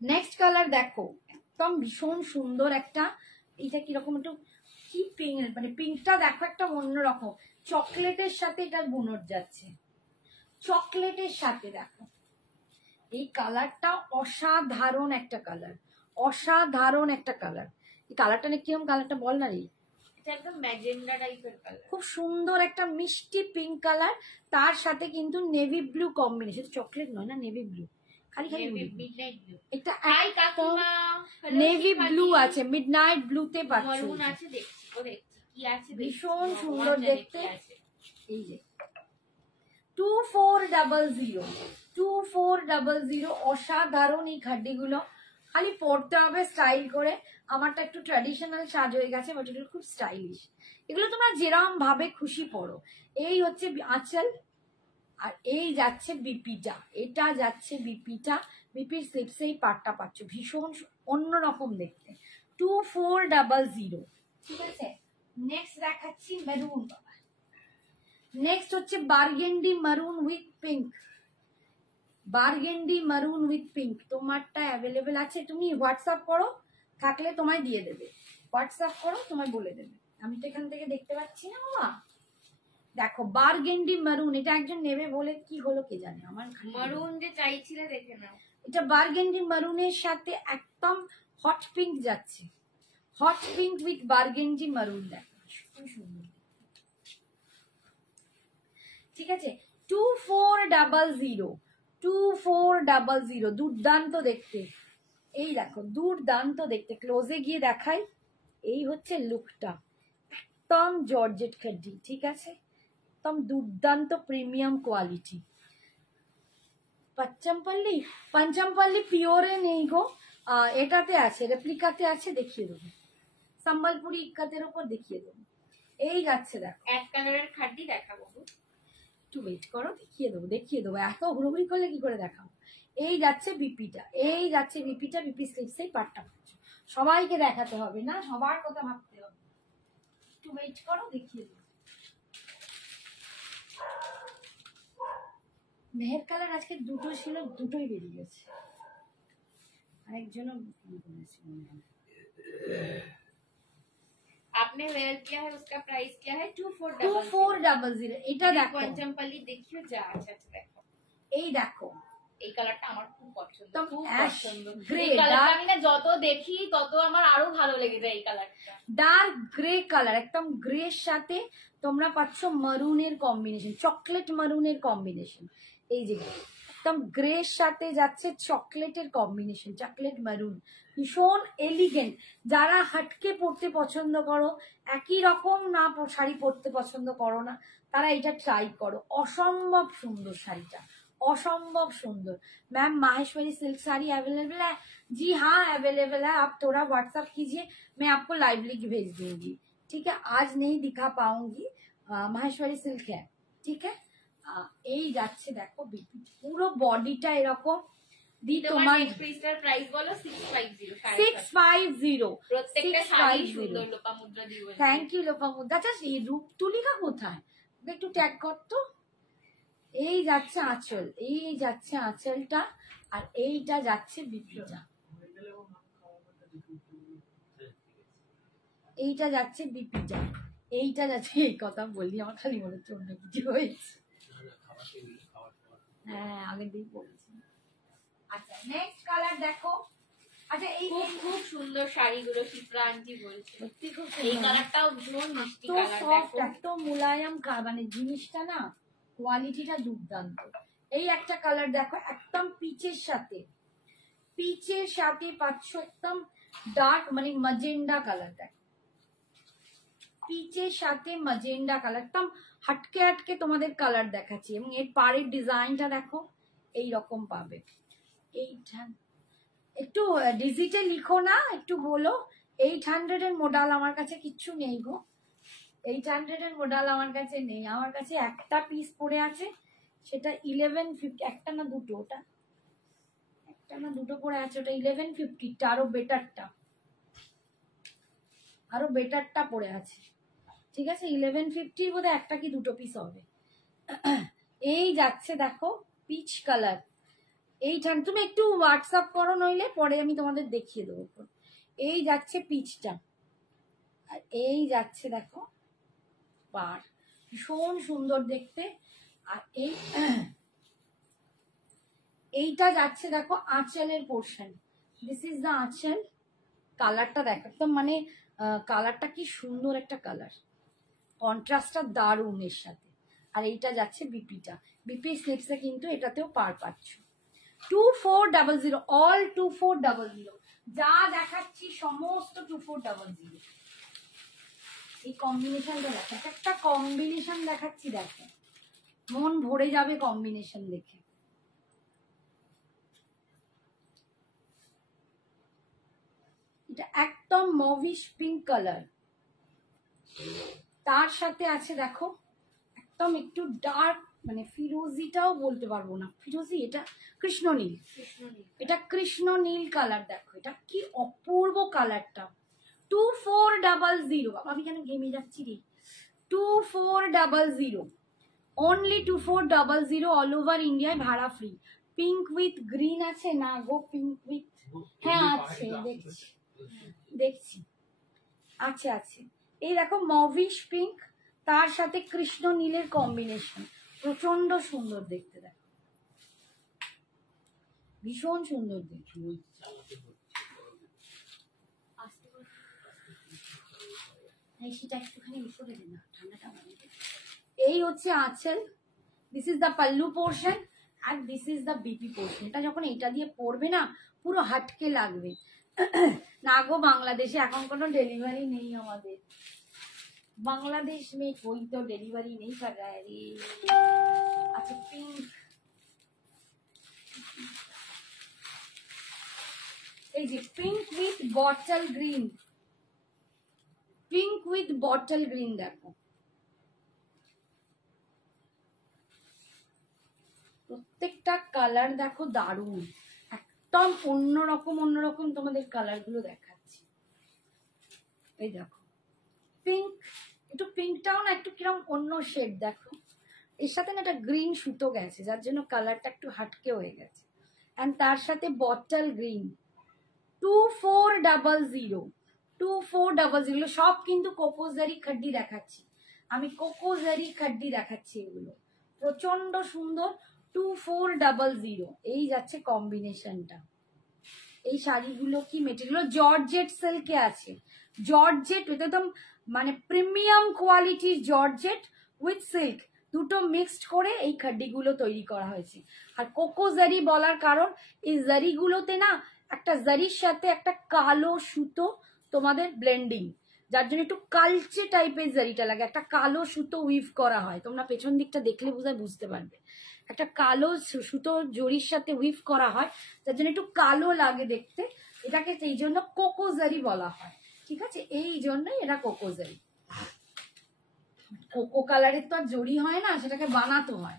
নেক্সট কালার দেখো, একদম ভীষণ সুন্দর একটা, এইটা কিরকম একটু কি পিঙ্ক, মানে পিঙ্কটা দেখো একটা অন্যরকম, চকলেটের সাথে এটা বুনট যাচ্ছে, চকলেটের সাথে দেখো এই কালারটা অসাধারণ একটা কালার, অসাধারণ একটা কালার। এই কালারটা না কিরকম, কালারটা বল না রে। এটা একদম ম্যাজেন্ডা টাইপের কালার, খুব সুন্দর একটা মিষ্টি পিঙ্ক কালার, তার সাথে কিন্তু নেভি ব্লু কম্বিনেশন, চকলেট নয় না, নেভি ব্লু, খালি খালি মিডনাইট ব্লু। এটা হাই কাকিমা, নেভি ব্লু আছে, মিডনাইট ব্লুতে পাচ্ছ, মারুন আছে, দেখছি ও দেখছি কি আছে, ভীষণ সুন্দর দেখতে। এই যে 2400, 2400 অসাধারণ এই খাড্ডিগুলো, খালি পরতে হবে স্টাইল করে। আমারটা একটু ট্র্যাডিশনাল সাজ হয়ে গেছে, বাট এগুলো খুব স্টাইলিশ, এগুলো তোমরা যেরকম ভাবে খুশি পরো। এই হচ্ছে আঁচল, আর এই যাচ্ছে বিপিটা, এটা যাচ্ছে বিপিটা, বিপির স্লিপসে এই পাটটা পাচ্ছ, ভীষণ অন্যরকম দেখতে। 2400, ঠিক আছে। নেক্সট দেখাচ্ছি মেরুন, বাবা নেক্সট হচ্ছে বার্গেন্ডি মারুন উইথ পিঙ্ক, বার্গেন্ডি মারুন উইথ পিঙ্ক। তোমারটা অ্যাভেলেবেল আছে, তুমি হোয়াটসঅ্যাপ করো, থাকলে তোমায় দিয়ে দেবে, হোয়াটসঅ্যাপ করো তোমায় বলে দেবে, আমি তো এখান থেকে দেখতে পাচ্ছি না বাবা। দেখো বার্গেন্ডি মারুন, এটা একজন নেবে বলে কি হলো কে জানে, আমার মারুন যে চাইছিলে দেখে নাও। এটা বার্গেন্ডি মারুনের সাথে একদম হট পিঙ্ক যাচ্ছে, হট পিঙ্ক উইথ বার্গেন্ডি মারুন, দেখো খুব সুন্দর, ঠিক আছে। 2400, 2400, দুর্দান্ত দেখতে। এই দেখো দুর্দান্ত দেখতে, ক্লোজে গিয়ে দেখাই, এই হচ্ছে লুকটা, একদম জর্জেট খাড্ডি, ঠিক আছে, একদম দুর্দান্ত প্রিমিয়াম কোয়ালিটি। পঞ্চমপল্লী, পঞ্চমপল্লী পিওরে নেই গো, এটাতে আছে, রেপ্লিকাতে আছে, দেখিয়ে দেবো, সম্বলপুরি ইক্কাতের উপর দেখিয়ে দেবো। এই যাচ্ছে দেখো, এক কালারের খাড্ডি দেখাবো, একটু ওয়েট করো, দেখিয়ে দেবো, দেখিয়ে দেবো, এত হুড়োহুড়ি করলে কি করে দেখাবো। এই যাচ্ছে বিপিটা, এই যাচ্ছে বিপিটা, বিপি স্লিপসেই পাটটা পাচ্ছ, সবাইকে দেখাতে হবে না, সবার কথা ভাবতে হবে, একটু ওয়েট করো, দেখিয়ে দেবো। মেহের কালার আজকে দুটো ছিল, দুটোই বেরিয়ে গেছে, আরেকজনও आपने वेयर किया है, उसका प्राइस क्या है? 2400। এটা দেখো পঞ্চমপল্লী, দেখিও যা আছে দেখো, এই দেখো এই কালারটা আমার খুব পছন্দ, একদম খুব অ্যাশ পছন্দ। গ্রে, এই কালারটা আমি না যত দেখি তত আমার আরো ভালো লেগে যায় এই কালারটা। ডার্ক গ্রে কালার, একদম গ্রের সাথে তোমরা পাচ্ছ মারুনের কম্বিনেশন, চকলেট মারুনের কম্বিনেশন, এই যে একদম গ্রের সাথে যাচ্ছে চকলেটের কম্বিনেশন, চকলেট মারুন, ভীষণ এলিগেন্ট। যারা হাটকে পরতে পছন্দ করো, একই রকম না শাড়ি পরতে পছন্দ করো না, তারা এটা ট্রাই করো, অসম্ভব সুন্দর শাড়িটা, অসম্भव सुंदर। Ma'am Maheshwari silk sari available है? जी हाँ अवेलेबल है, आप थोड़ा व्हाट्सअप कीजिए, मैं आपको लाइव लिंक भेज दूंगी, ठीक है। आज नहीं दिखा पाऊंगी, माहेश्वरी सिल्क है, ठीक है। এই যাচ্ছে দেখো পুরো বডিটা এরকম দি, তোমার নেক্সট পিসটার প্রাইস বলো। 650, 650, প্রত্যেকটা শাড়ি সুন্দর লোপামুদ্রা দিয়ে বলছি। Thank you Lopamudra. আচ্ছা এই রূপ তুলিকা কোথায়, একটু ট্যাগ কর তো। এই যাচ্ছে আঁচল, এই যাচ্ছে আঁচলটা, আর এইটা যাচ্ছে বিপিটা, এইটা যাচ্ছে বিপিটা, এইটা যাচ্ছে, এই কথা বললি আমার খালি মনে হচ্ছে অন্য কিছু হয়েছে, হ্যাঁ আগের দিন বলেছি। আচ্ছা নেক্সট কালার দেখো, আচ্ছা এই খুব সুন্দর শাড়িগুলো শিপ্রা আন্টি বলছে, সত্যি খুব এই কালারটাও ভীষণ মিষ্টি তো কালার, সফট, দেখো এত মোলায়েম, মানে জিনিসটা না কোয়ালিটিটা দুর্দান্ত। এই একটা কালার দেখো, একদম পিচের সাথে, পিচের সাথে পাচ্ছ একদম ডার্ক মানে ম্যাজেন্ডা কালার, দেখো পিচের সাথে ম্যাজেন্ডা কালার, একদম হাটকে হাটকে তোমাদের কালার দেখাচ্ছি, এবং এর পাড়ের ডিজাইনটা দেখো এই রকম পাবে। এইটা একটু ডিজিটে লিখো না, একটু বলো 800 এর মডেল আমার কাছে কিচ্ছু নেই গো, 800 এর মডেল আমার কাছে নেই। আমার কাছে একটা পিস পড়ে আছে, সেটা 1150, একটা না দুটো, ওটা একটা না দুটো পড়ে আছে, ওটা 1150টা, আরো বেটারটা পড়ে আছে। ঠিক আছে, 1150 বোধহয় একটা কি দুটো পিস হবে। এই যাচ্ছে দেখো পিচ কালার, তুমি একটু হোয়াটসঅ্যাপ করো, নইলে পরে আমি তোমাদের দেখিয়ে দেবো। এই যাচ্ছে পিচটা, আর এই যাচ্ছে দেখো পার, ভীষণ সুন্দর দেখতে। আর এইটা যাচ্ছে দেখো আঁচলের পোর্শন, দিস ইজ দ্য আঁচল। কালারটা দেখো একদম, মানে কালারটা কি সুন্দর একটা কালার, কন্ট্রাস্টটা দারুণ এর সাথে। আর এইটা যাচ্ছে বিপিটা, বিপি স্লিপসে কিন্তু এটাতেও পার পাচ্ছ। 2400, অল 2400, যা দেখাচ্ছি সমস্ত 2400। এই কম্বিনেশনটা দেখো, একটা কম্বিনেশন দেখাচ্ছি, দেখো মন ভরে যাবে কম্বিনেশন দেখে। এটা একদম মভিশ পিঙ্ক কালার, তার সাথে আছে দেখো একদম একটু ডার্ক, মানে ফিরোজিটাও বলতে পারবো না, ফিরোজি এটা কৃষ্ণনীল, এটা কৃষ্ণনীল কালার। দেখো এটা কি অপূর্ব কালারটা। 2400, আমি কেন ঘেমে যাচ্ছি রে। 2400, অনলি 2400, অল ওভার ইন্ডিয়ায় ভাড়া ফ্রি। পিঙ্ক উইথ গ্রিন আছে না গো, পিঙ্ক উইথ, হ্যাঁ আছে, দেখছি আছে। এই দেখো মভিশ পিঙ্ক, তার সাথে কৃষ্ণ নীলের কম্বিনেশন, প্রচন্ড সুন্দর দেখতে, দেখো ভীষণ সুন্দর দেখতে। সেটা একটুখানি করে দে না, ঠান্ডাটা। এই হচ্ছে আঁচল, this is the pallu portion, আর this is the BP portion. এটা যখন এটা দিয়ে পড়বে না, পুরো হাটকে লাগবে। না গো, বাংলাদেশে এখন কোনো ডেলিভারি নেই আমাদের, বাংলাদেশ में कोई तो डिलीवरी नहीं कर रहा है रे। अच्छा पिंक, এই যে pink with bottle green, pink with bottle green, দেখো প্রত্যেকটা কালার দেখো দারুণ, একদম অন্যরকম তোমাদের কালার গুলো দেখাচ্ছি। এই দেখো পিঙ্ক, একটু পিঙ্কটাও না একটু কিরকম অন্য শেড, দেখো এর সাথে না একটা গ্রিন সুতো গেছে, যার জন্য কালারটা একটু হাটকে হয়ে গেছে। এন্ড তার সাথে বটল গ্রিন। 2400, সব কিন্তু কোকোজারি খাড্ডি দেখাচ্ছি আমি, কোকোজারি খাড্ডি দেখাচ্ছি, এগুলো প্রচন্ড সুন্দর। 2400, এই যাচ্ছে কম্বিনেশনটা। এই শাড়িগুলো কি মেটেরিয়াল, জর্জেট সিল্কে আছে, জর্জেট, এটা একদম মানে প্রিমিয়াম কোয়ালিটির জর্জেট উইথ সিল্ক, দুটো মিক্সড করে এই খাড্ডিগুলো তৈরি করা হয়েছে। আর কোকো জারি বলার কারণ, এই জারিগুলোতে না একটা জারির সাথে একটা কালো সুতো তোমাদের ব্লেন্ডিং, যার জন্য একটু কালচে টাইপের জারিটা লাগে, একটা কালো সুতো উইভ করা হয়, তোমরা পেছন দিকটা দেখলে বুঝতে পারবে, একটা কালো সুতো জরির সাথে উইভ করা হয়, যার জন্য একটু কালো লাগে দেখতে, এটাকে এই জন্য কোকো জারি বলা হয়। ঠিক আছে, এই জন্যই এটা কোকো জারি। কোকো কালারের তো আর জড়ি হয় না, সেটাকে বানাতে হয়।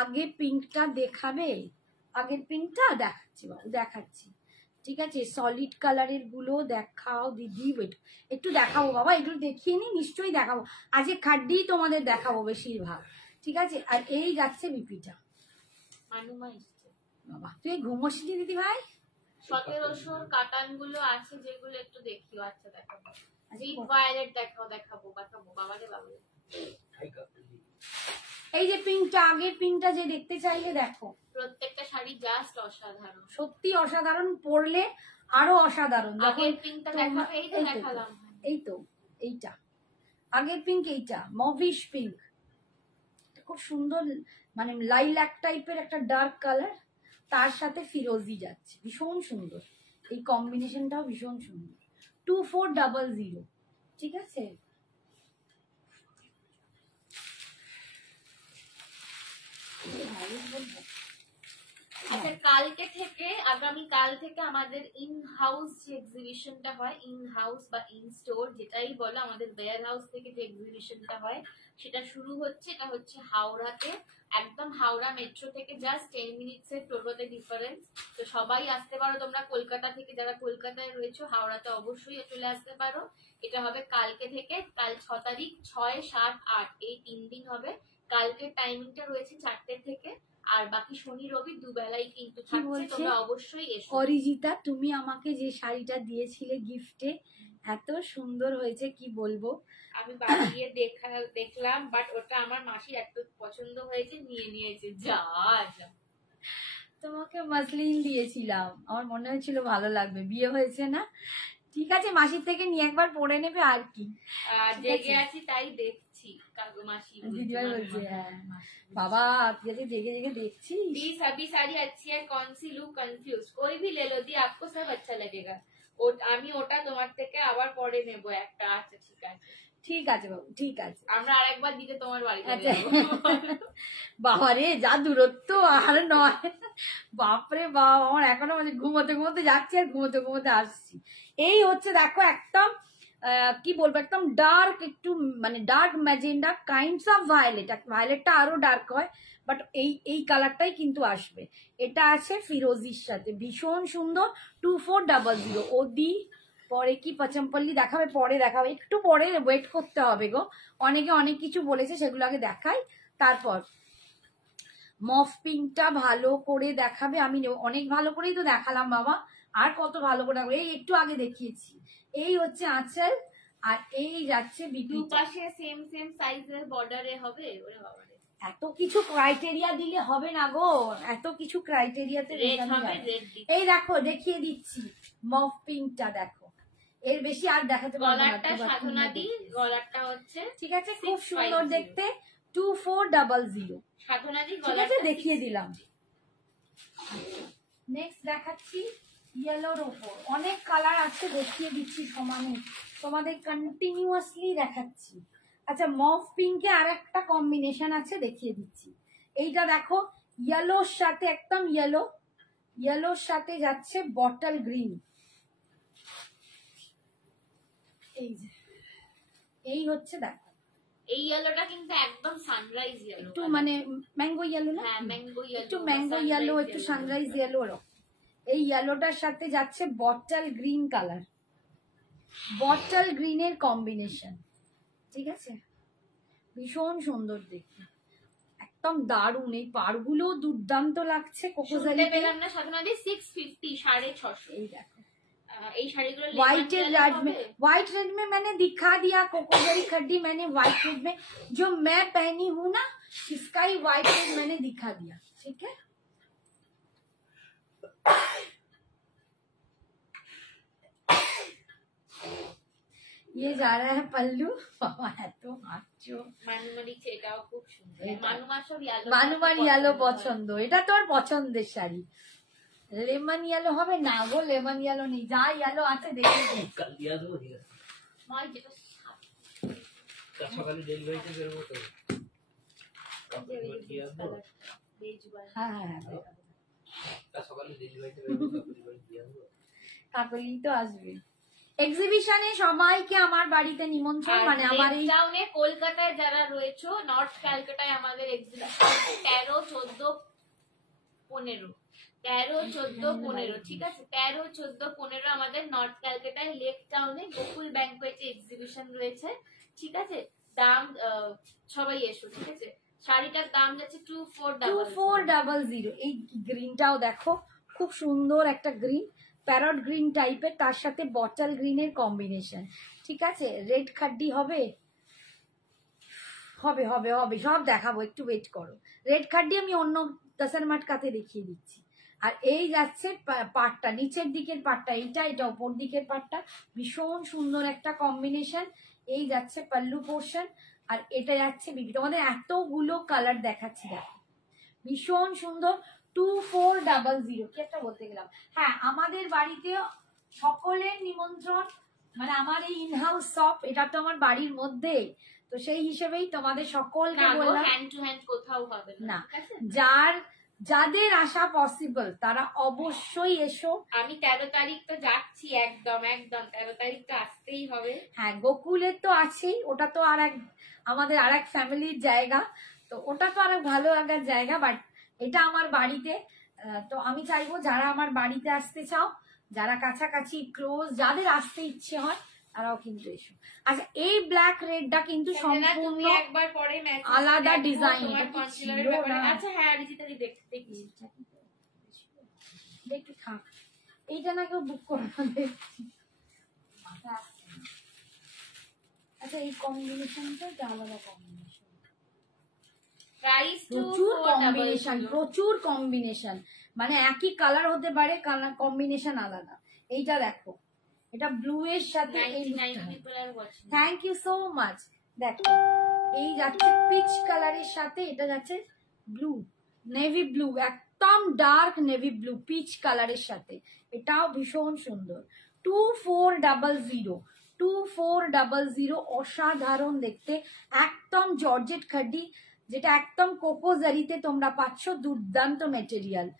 আগে পিঙ্কটা দেখাবে, আগের পিঙ্কটা দেখাচ্ছি বাবু, দেখাচ্ছি। ঠিক আছে, সলিড কালারের গুলো দেখাও দিদি, ওয়েট একটু দেখাবো বাবা, এগুলো দেখিয়ে নি, নিশ্চয়ই দেখাবো আজকে, খাড্ডি তোমাদের দেখাবো বেশিরভাগ। ঠিক আছে, আর এই যাচ্ছে বিপিটা। বাবা তুই ঘুমোসনি দিদি ভাই? 1700 কাটান গুলো আছে যেগুলো একটু দেখিও। আচ্ছা দেখাবো, ডিপ ভায়োলেট দেখাবো বাবারে বাবারে। এই যে পিঙ্কটা, আগের পিঙ্কটা যে দেখতে চাইলে দেখো, প্রত্যেকটা শাড়ি জাস্ট অসাধারণ, সত্যি অসাধারণ, পরলে আরো অসাধারণ। আগের পিঙ্কটা দেখাবো, এই তো দেখালাম, এই তো এইটা আগের পিঙ্ক, এইটা মভিশ পিঙ্ক, খুব সুন্দর, মানে লাইল্যাক টাইপের একটা ডার্ক কালার, তার সাথে ফিরোজি যাচ্ছে, ভীষণ সুন্দর, এই কম্বিনেশনটাও ভীষণ সুন্দর। 2400, ঠিক আছে। আচ্ছা কালকে থেকে আগামীকাল থেকে আমাদের ইন হাউস যে এক্সিবিশনটা হয়, ইন হাউস বা ইন স্টোর যেটাই বলো, আমাদের ওয়্যার হাউস থেকে যে এক্সিবিশনটা হয় সেটা শুরু হচ্ছে। এটা হচ্ছে হাওড়াতে, একদম হাওড়া মেট্রো থেকে জাস্ট 10 মিনিটসের টোটোতে ডিফারেন্স। তো সবাই আসতে পারো তোমরা, কলকাতা থেকে যারা কলকাতায় রয়েছো হাওড়াতে অবশ্যই চলে আসতে পারো। এটা হবে কালকে থেকে, কাল 6 তারিখ, 6, 7, 8 এই 3 দিন হবে। কালকের টাইমিংটা রয়েছে 4টে থেকে, আর বাকি শনি রবি দুবেলাই কিন্তু থাকছে, তোমরা অবশ্যই এসো। অরিজিতা, তুমি আমাকে যে শাড়িটা দিয়েছিলে গিফটে এত সুন্দর হয়েছে কি বলবো। আমি বাড়ি গিয়ে দেখলাম, বাট ওটা আমার মাসির এত পছন্দ হয়েছে, নিয়ে নিয়েছে। যা তোমাকে মাসলিন দিয়েছিলাম, আমার মনে হয়েছিল ভালো লাগবে, বিয়ে হয়েছে না, ঠিক আছে মাসির থেকে নিয়ে একবার পরে নেবে আর কি। জেগে আছি তাই দেখছি কাকু মাসি দিদিভাই বলছে হ্যাঁ বাবা তুই আজকে জেগে জেগে দেখছি। सभी साड़ी अच्छी है, कौन सी लुक कंफ्यूज, कोई भी ले लो दी, आपको सब अच्छा लगेगा। আমি ওটা তোমার থেকে আবার পরে নেব একটা। আচ্ছা ঠিক আছে, ঠিক আছে বাবু, ঠিক আছে, আমরা আরেকবার দিতে তোমার বাড়ি চলে আচ্ছা। যাব। বাবা রে যা দূরত্ব, আর নয় বাপরে বাপ, আমার এখনো মানে ঘুমোতে ঘুমোতে যাচ্ছি আর ঘুমোতে ঘুমোতে আসছি। এই হচ্ছে দেখো একদম কি বলবো, একদম ডার্ক, একটু মানে dark magenta kinds of violet, ভায়োলেটটা আরো ডার্ক হয়, বাট এই কালারটাই কিন্তু আসবে। এটা আছে ফিরোজির সাথে, ভীষণ সুন্দর, 2400। ওদি পরে কি পচমপল্লি দেখাবে, পরে দেখাবে, একটু পরে ওয়েট করতে হবে গো, অনেকে অনেক কিছু বলেছে সেগুলো আগে দেখাই, তারপর মফ পিঙ্কটা ভালো করে দেখাবে। আমি অনেক ভালো করেই তো দেখালাম বাবা, আর কত ভালো করে এই একটু আগে দেখিয়েছি। এই হচ্ছে আঁচল, আর এই যাচ্ছে বিপি, পাশে সেম সেম সাইজের বর্ডারে হবে। ওরে বাবা রে, এত কিছু ক্রাইটেরিয়া দিলে হবে না গো, এত কিছু ক্রাইটেরিয়াতে এই দেখো দেখিয়ে দিচ্ছি মফ পিঙ্কটা দেখো, এর বেশি আর দেখাতে পারবো না। গলারটা সাধনাদি, গলারটা হচ্ছে ঠিক আছে, খুব সুন্দর দেখতে, 2400 সাধনাদি, ঠিক আছে দেখিয়ে দিলাম। নেক্সট দেখাচ্ছি ইয়েলোর ওপর, অনেক কালার আছে দেখিয়ে দিচ্ছি সমানে, তোমাদের কন্টিনিউয়াসলি দেখাচ্ছি। আচ্ছা মফ পিঙ্কে আর একটা কম্বিনেশন আছে দেখিয়ে দিচ্ছি। এইটা দেখো ইয়েলোর সাথে, একদম ইয়েলোর সাথে যাচ্ছে বটল গ্রিন, এই যে এই হচ্ছে দেখো, এই ইয়েলোটা কিন্তু একদম সানরাইজ ইয়েলো, একটু মানে ম্যাঙ্গো ইয়েলো না, হ্যাঁ ম্যাঙ্গো ইয়েলো, একটু ম্যাঙ্গো ইয়েলো, একটু সানরাইজ ইয়েলো। এই ইয়েলোটার সাথে যাচ্ছে বটল গ্রিন কালার, বটল গ্রিনের কম্বিনেশন, ঠিক আছে ভীষণ সুন্দর দেখতে, একদম দারুণ। এই পাড়গুলো দুর্দান্ত লাগছে, কোকোজালি পেলাম না সাধনাদি 650, 650। এই দেখো এই শাড়িগুলো व्हाइट रेड में मैंने दिखा दिया, कोकोजरी खड्डी मैंने व्हाइट रेड में, जो मैं पहनी हूँ ना इसका ही व्हाइट रेड मैंने दिखा दिया, ठीक है। ये जा रहा है पल्लू, बाबा है तो हाचो মানুমারি, এটাও খুব সুন্দর, মানুমার ইয়েলো পছন্দ, এটা তোর পছন্দের শাড়ি। লেমন ইয়েলো হবে না গো, লেমন ইয়েলো নেই, যা ইয়েলো আছে দেখে সকালে ডেলিভারিতে বেরোবো তো, হ্যাঁ সকালে ডেলিভারিতে বেরোবো, কাকলি তো আসবে। এক্সিবিশনে সবাইকে আমার বাড়িতে নিমন্ত্রণ, মানে আমার এই টাউনে কলকাতায় যারা রয়েছে, নর্থ ক্যালকাটায় আমাদের এক্সিবিশন 13, 14, 15, 13, 14, 15, ঠিক আছে 13, 14, 15 আমাদের নর্থ ক্যালকাটায় লেক টাউনে গোকুল ব্যাংকোয়েটে এক্সিবিশন রয়েছে, ঠিক আছে। দাম সবাই এসো, ঠিক আছে। শাড়িটার দাম যাচ্ছে 2400। এই গ্রিনটাও দেখো খুব সুন্দর একটা গ্রিন, প্যারট গ্রিন টাইপের, তার সাথে বটল গ্রিনের কম্বিনেশন, ঠিক আছে। রেড খাড্ডি হবে হবে হবে হবে সব দেখাবো, একটু ওয়েট করো। রেড খাড্ডি আমি অন্য দশার মাটকাতে দেখিয়ে দিচ্ছি। আর এই যাচ্ছে পাটটা, নিচের দিকের পাটটা, এটা উপর দিকের পাটটা, ভীষণ সুন্দর একটা কম্বিনেশন। এই যাচ্ছে পাল্লু পোর্শন, আর এটা যাচ্ছে বিবি। তোমাদের এতগুলো কালার দেখাচ্ছি, দেখো ভীষণ সুন্দর। 2400, কি একটা বলতে গেলাম, হ্যাঁ আমাদের বাড়িতে সকলের নিমন্ত্রণ, মানে আমার এই ইনহাউস শপ, এটা তো আমার বাড়ির মধ্যে, তো সেই হিসেবেই তোমাদের সকলকে বললাম, হ্যান্ড টু হ্যান্ড কোথাও হবে না, যার যাদের আসা পসিবল তারা অবশ্যই এসো। আমি 13 তারিখ তো যাচ্ছি, একদম 13 তারিখ তো আসতেই হবে। হ্যাঁ, গোকুলের তো আছেই, ওটা তো আমাদের আর এক ফ্যামিলির জায়গা, তো ওটা তো আর এক ভালো লাগার জায়গা, বাট এটা আমার বাড়িতে। তো আমি চাইবো যারা আমার বাড়িতে আসতে চাও, যারা কাছাকাছি ক্লোজ, যাদের আসতে ইচ্ছে হয় তারাও কিন্তু এসো। আচ্ছা, এই ব্ল্যাক রেডটা কিন্তু সম্পূর্ণ একবার পরে আলাদা ডিজাইন। আচ্ছা হ্যাঁ রিজিতালি দেখিস দেখি থাক, এইটা না কেউ বুক করে না দেখছি। আচ্ছা, এই কম্বিনেশনটা আলাদা কম্বিনেশন, প্রচুর কম্বিনেশন, মানে একই কালার হতে পারে, কম্বিনেশন আলাদা। এইটা দেখো, এটা ব্লু এর সাথে, থ্যাংক ইউ সো মাচ। দেখো, এই যাচ্ছে পিচ কালারের সাথে, এটা যাচ্ছে ব্লু, নেভি ব্লু, একদম ডার্ক নেভি ব্লু পিচ কালারের সাথে, এটাও ভীষণ সুন্দর। 2400 অসাধারণ দেখতে, একদম জর্জেট খাড্ডি, যেটা একদম কোকো জারিতে তোমরা পাচ্ছ, দুর্দান্ত মেটেরিয়াল।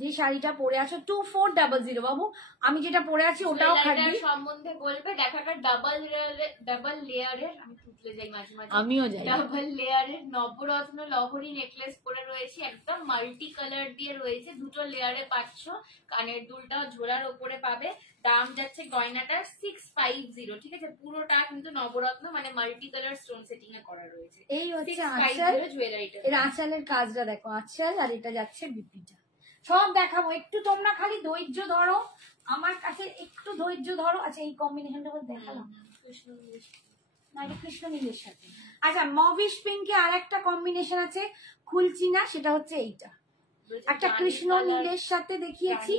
যে শাড়িটা পরে আছো 2400 বাবু, আমি যেটা পরে আছি ওটাও খাড্ডি। সম্বন্ধে বলবে, দেখাটা ডাবল লেয়ারের, আমি টুটলে যাই মাঝে মাঝে, আমিও যাই। ডাবল লেয়ারের নবরত্ন লহরী নেকলেস পরে রয়েছে, একদম মাল্টি কালার দিয়ে রয়েছে, দুটো লেয়ারে পাচ্ছ, কানের দুলটাও ঝোলার ওপরে পাবে। দাম যাচ্ছে গয়নাটা 650, ঠিক আছে? পুরোটা কিন্তু নবরত্ন, মানে মাল্টি কালার স্টোন সেটিং এ করা রয়েছে। এই হচ্ছে আঁচল, জুয়েলারিটা, এর আঁচলের কাজটা দেখো, আঁচল, আর এটা যাচ্ছে বিপিটা। সব দেখাবো, একটু তোমরা খালি ধৈর্য ধরো, আমার কাছে একটু ধৈর্য ধরো। আচ্ছা, এই কম্বিনেশনটা দেখালাম কৃষ্ণ নীলের সাথে। আচ্ছা, মভিশ পিঙ্কে আর একটা কম্বিনেশন আছে, খুলছি না, সেটা হচ্ছে এইটা, একটা কৃষ্ণ নীলের সাথে দেখিয়েছি,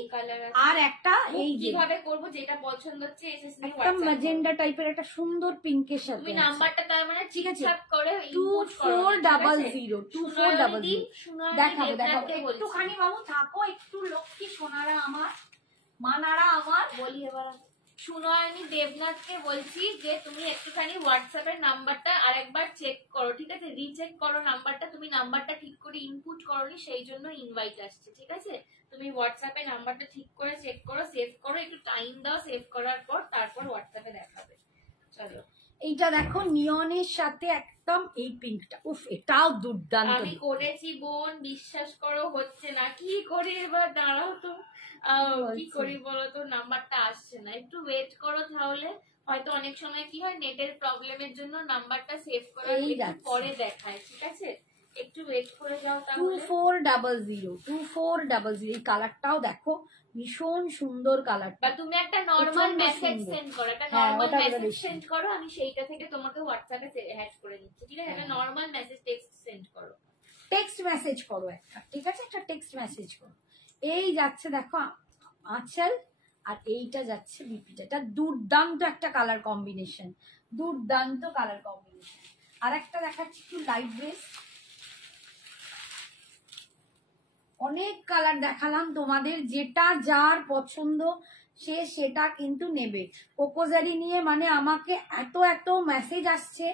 আর একটা এই কিভাবে করব যেটা পছন্দ হচ্ছে একটা ম্যাজেন্ডা টাইপের একটা সুন্দর পিঙ্কের সাথে। তুমি নাম্বারটা তার মানে ঠিক আছে, ঠিকঠাক করে 2400 দেখাবো। একটুখানি বাবু থাকো, একটু লক্ষ্মী সোনারা আমার, মানারা আমার। বলি এবার সুনয়নী দেবনাথকে বলছি যে তুমি একটুখানি হোয়াটসঅ্যাপের নাম্বারটা আরেকবার চেক করো, ঠিক আছে? রিচেক করো নাম্বারটা, তুমি নাম্বারটা ঠিক করে ইনপুট করোনি, সেই জন্য ইনভাইট আসছে, ঠিক আছে? তুমি হোয়াটসঅ্যাপে নাম্বারটা ঠিক করে চেক করো, সেভ করো, একটু টাইম দাও সেভ করার পর, তারপর হোয়াটসঅ্যাপে দেখাবে। চলো, এইটা দেখো নিয়নের সাথে একদম এই পিঙ্কটা, উফ এটাও দুর্দান্ত। আমি করেছি বোন, বিশ্বাস করো হচ্ছে না, কি করি এবার, দাঁড়াও তো, কি করি বলো তো, নাম্বারটা আসছে না, একটু ওয়েট করো তাহলে। হয়তো অনেক সময় কি হয়, নেটের প্রবলেমের জন্য নাম্বারটা সেভ করার পরে দেখায়, ঠিক আছে? একটু ওয়েট করে যাও তাহলে। 2400 এই কালারটাও দেখো, ভীষণ সুন্দর কালার। বা তুমি একটা নরমাল মেসেজ সেন্ড করো, একটা নরমাল মেসেজ সেন্ড করো, আমি সেইটা থেকে তোমাকে হোয়াটসঅ্যাপে অ্যাড করে দিচ্ছি, ঠিক আছে? একটা নরমাল মেসেজ টেক্সট সেন্ড করো, টেক্সট মেসেজ করো একটা, ঠিক আছে? একটা টেক্সট মেসেজ করো। এই যাচ্ছে দেখো আঁচল, আর এইটা যাচ্ছে বিপিটা, এটা দুর্দান্ত একটা কালার কম্বিনেশন, দুর্দান্ত কালার কম্বিনেশন। আর একটা দেখাচ্ছি একটু লাইট বেস, অনেক কালার দেখালাম তোমাদের, যেটা যার পছন্দ সে সেটা কিন্তু নেবে। কোকোজারি নিয়ে মানে আমাকে এত মেসেজ আসছে,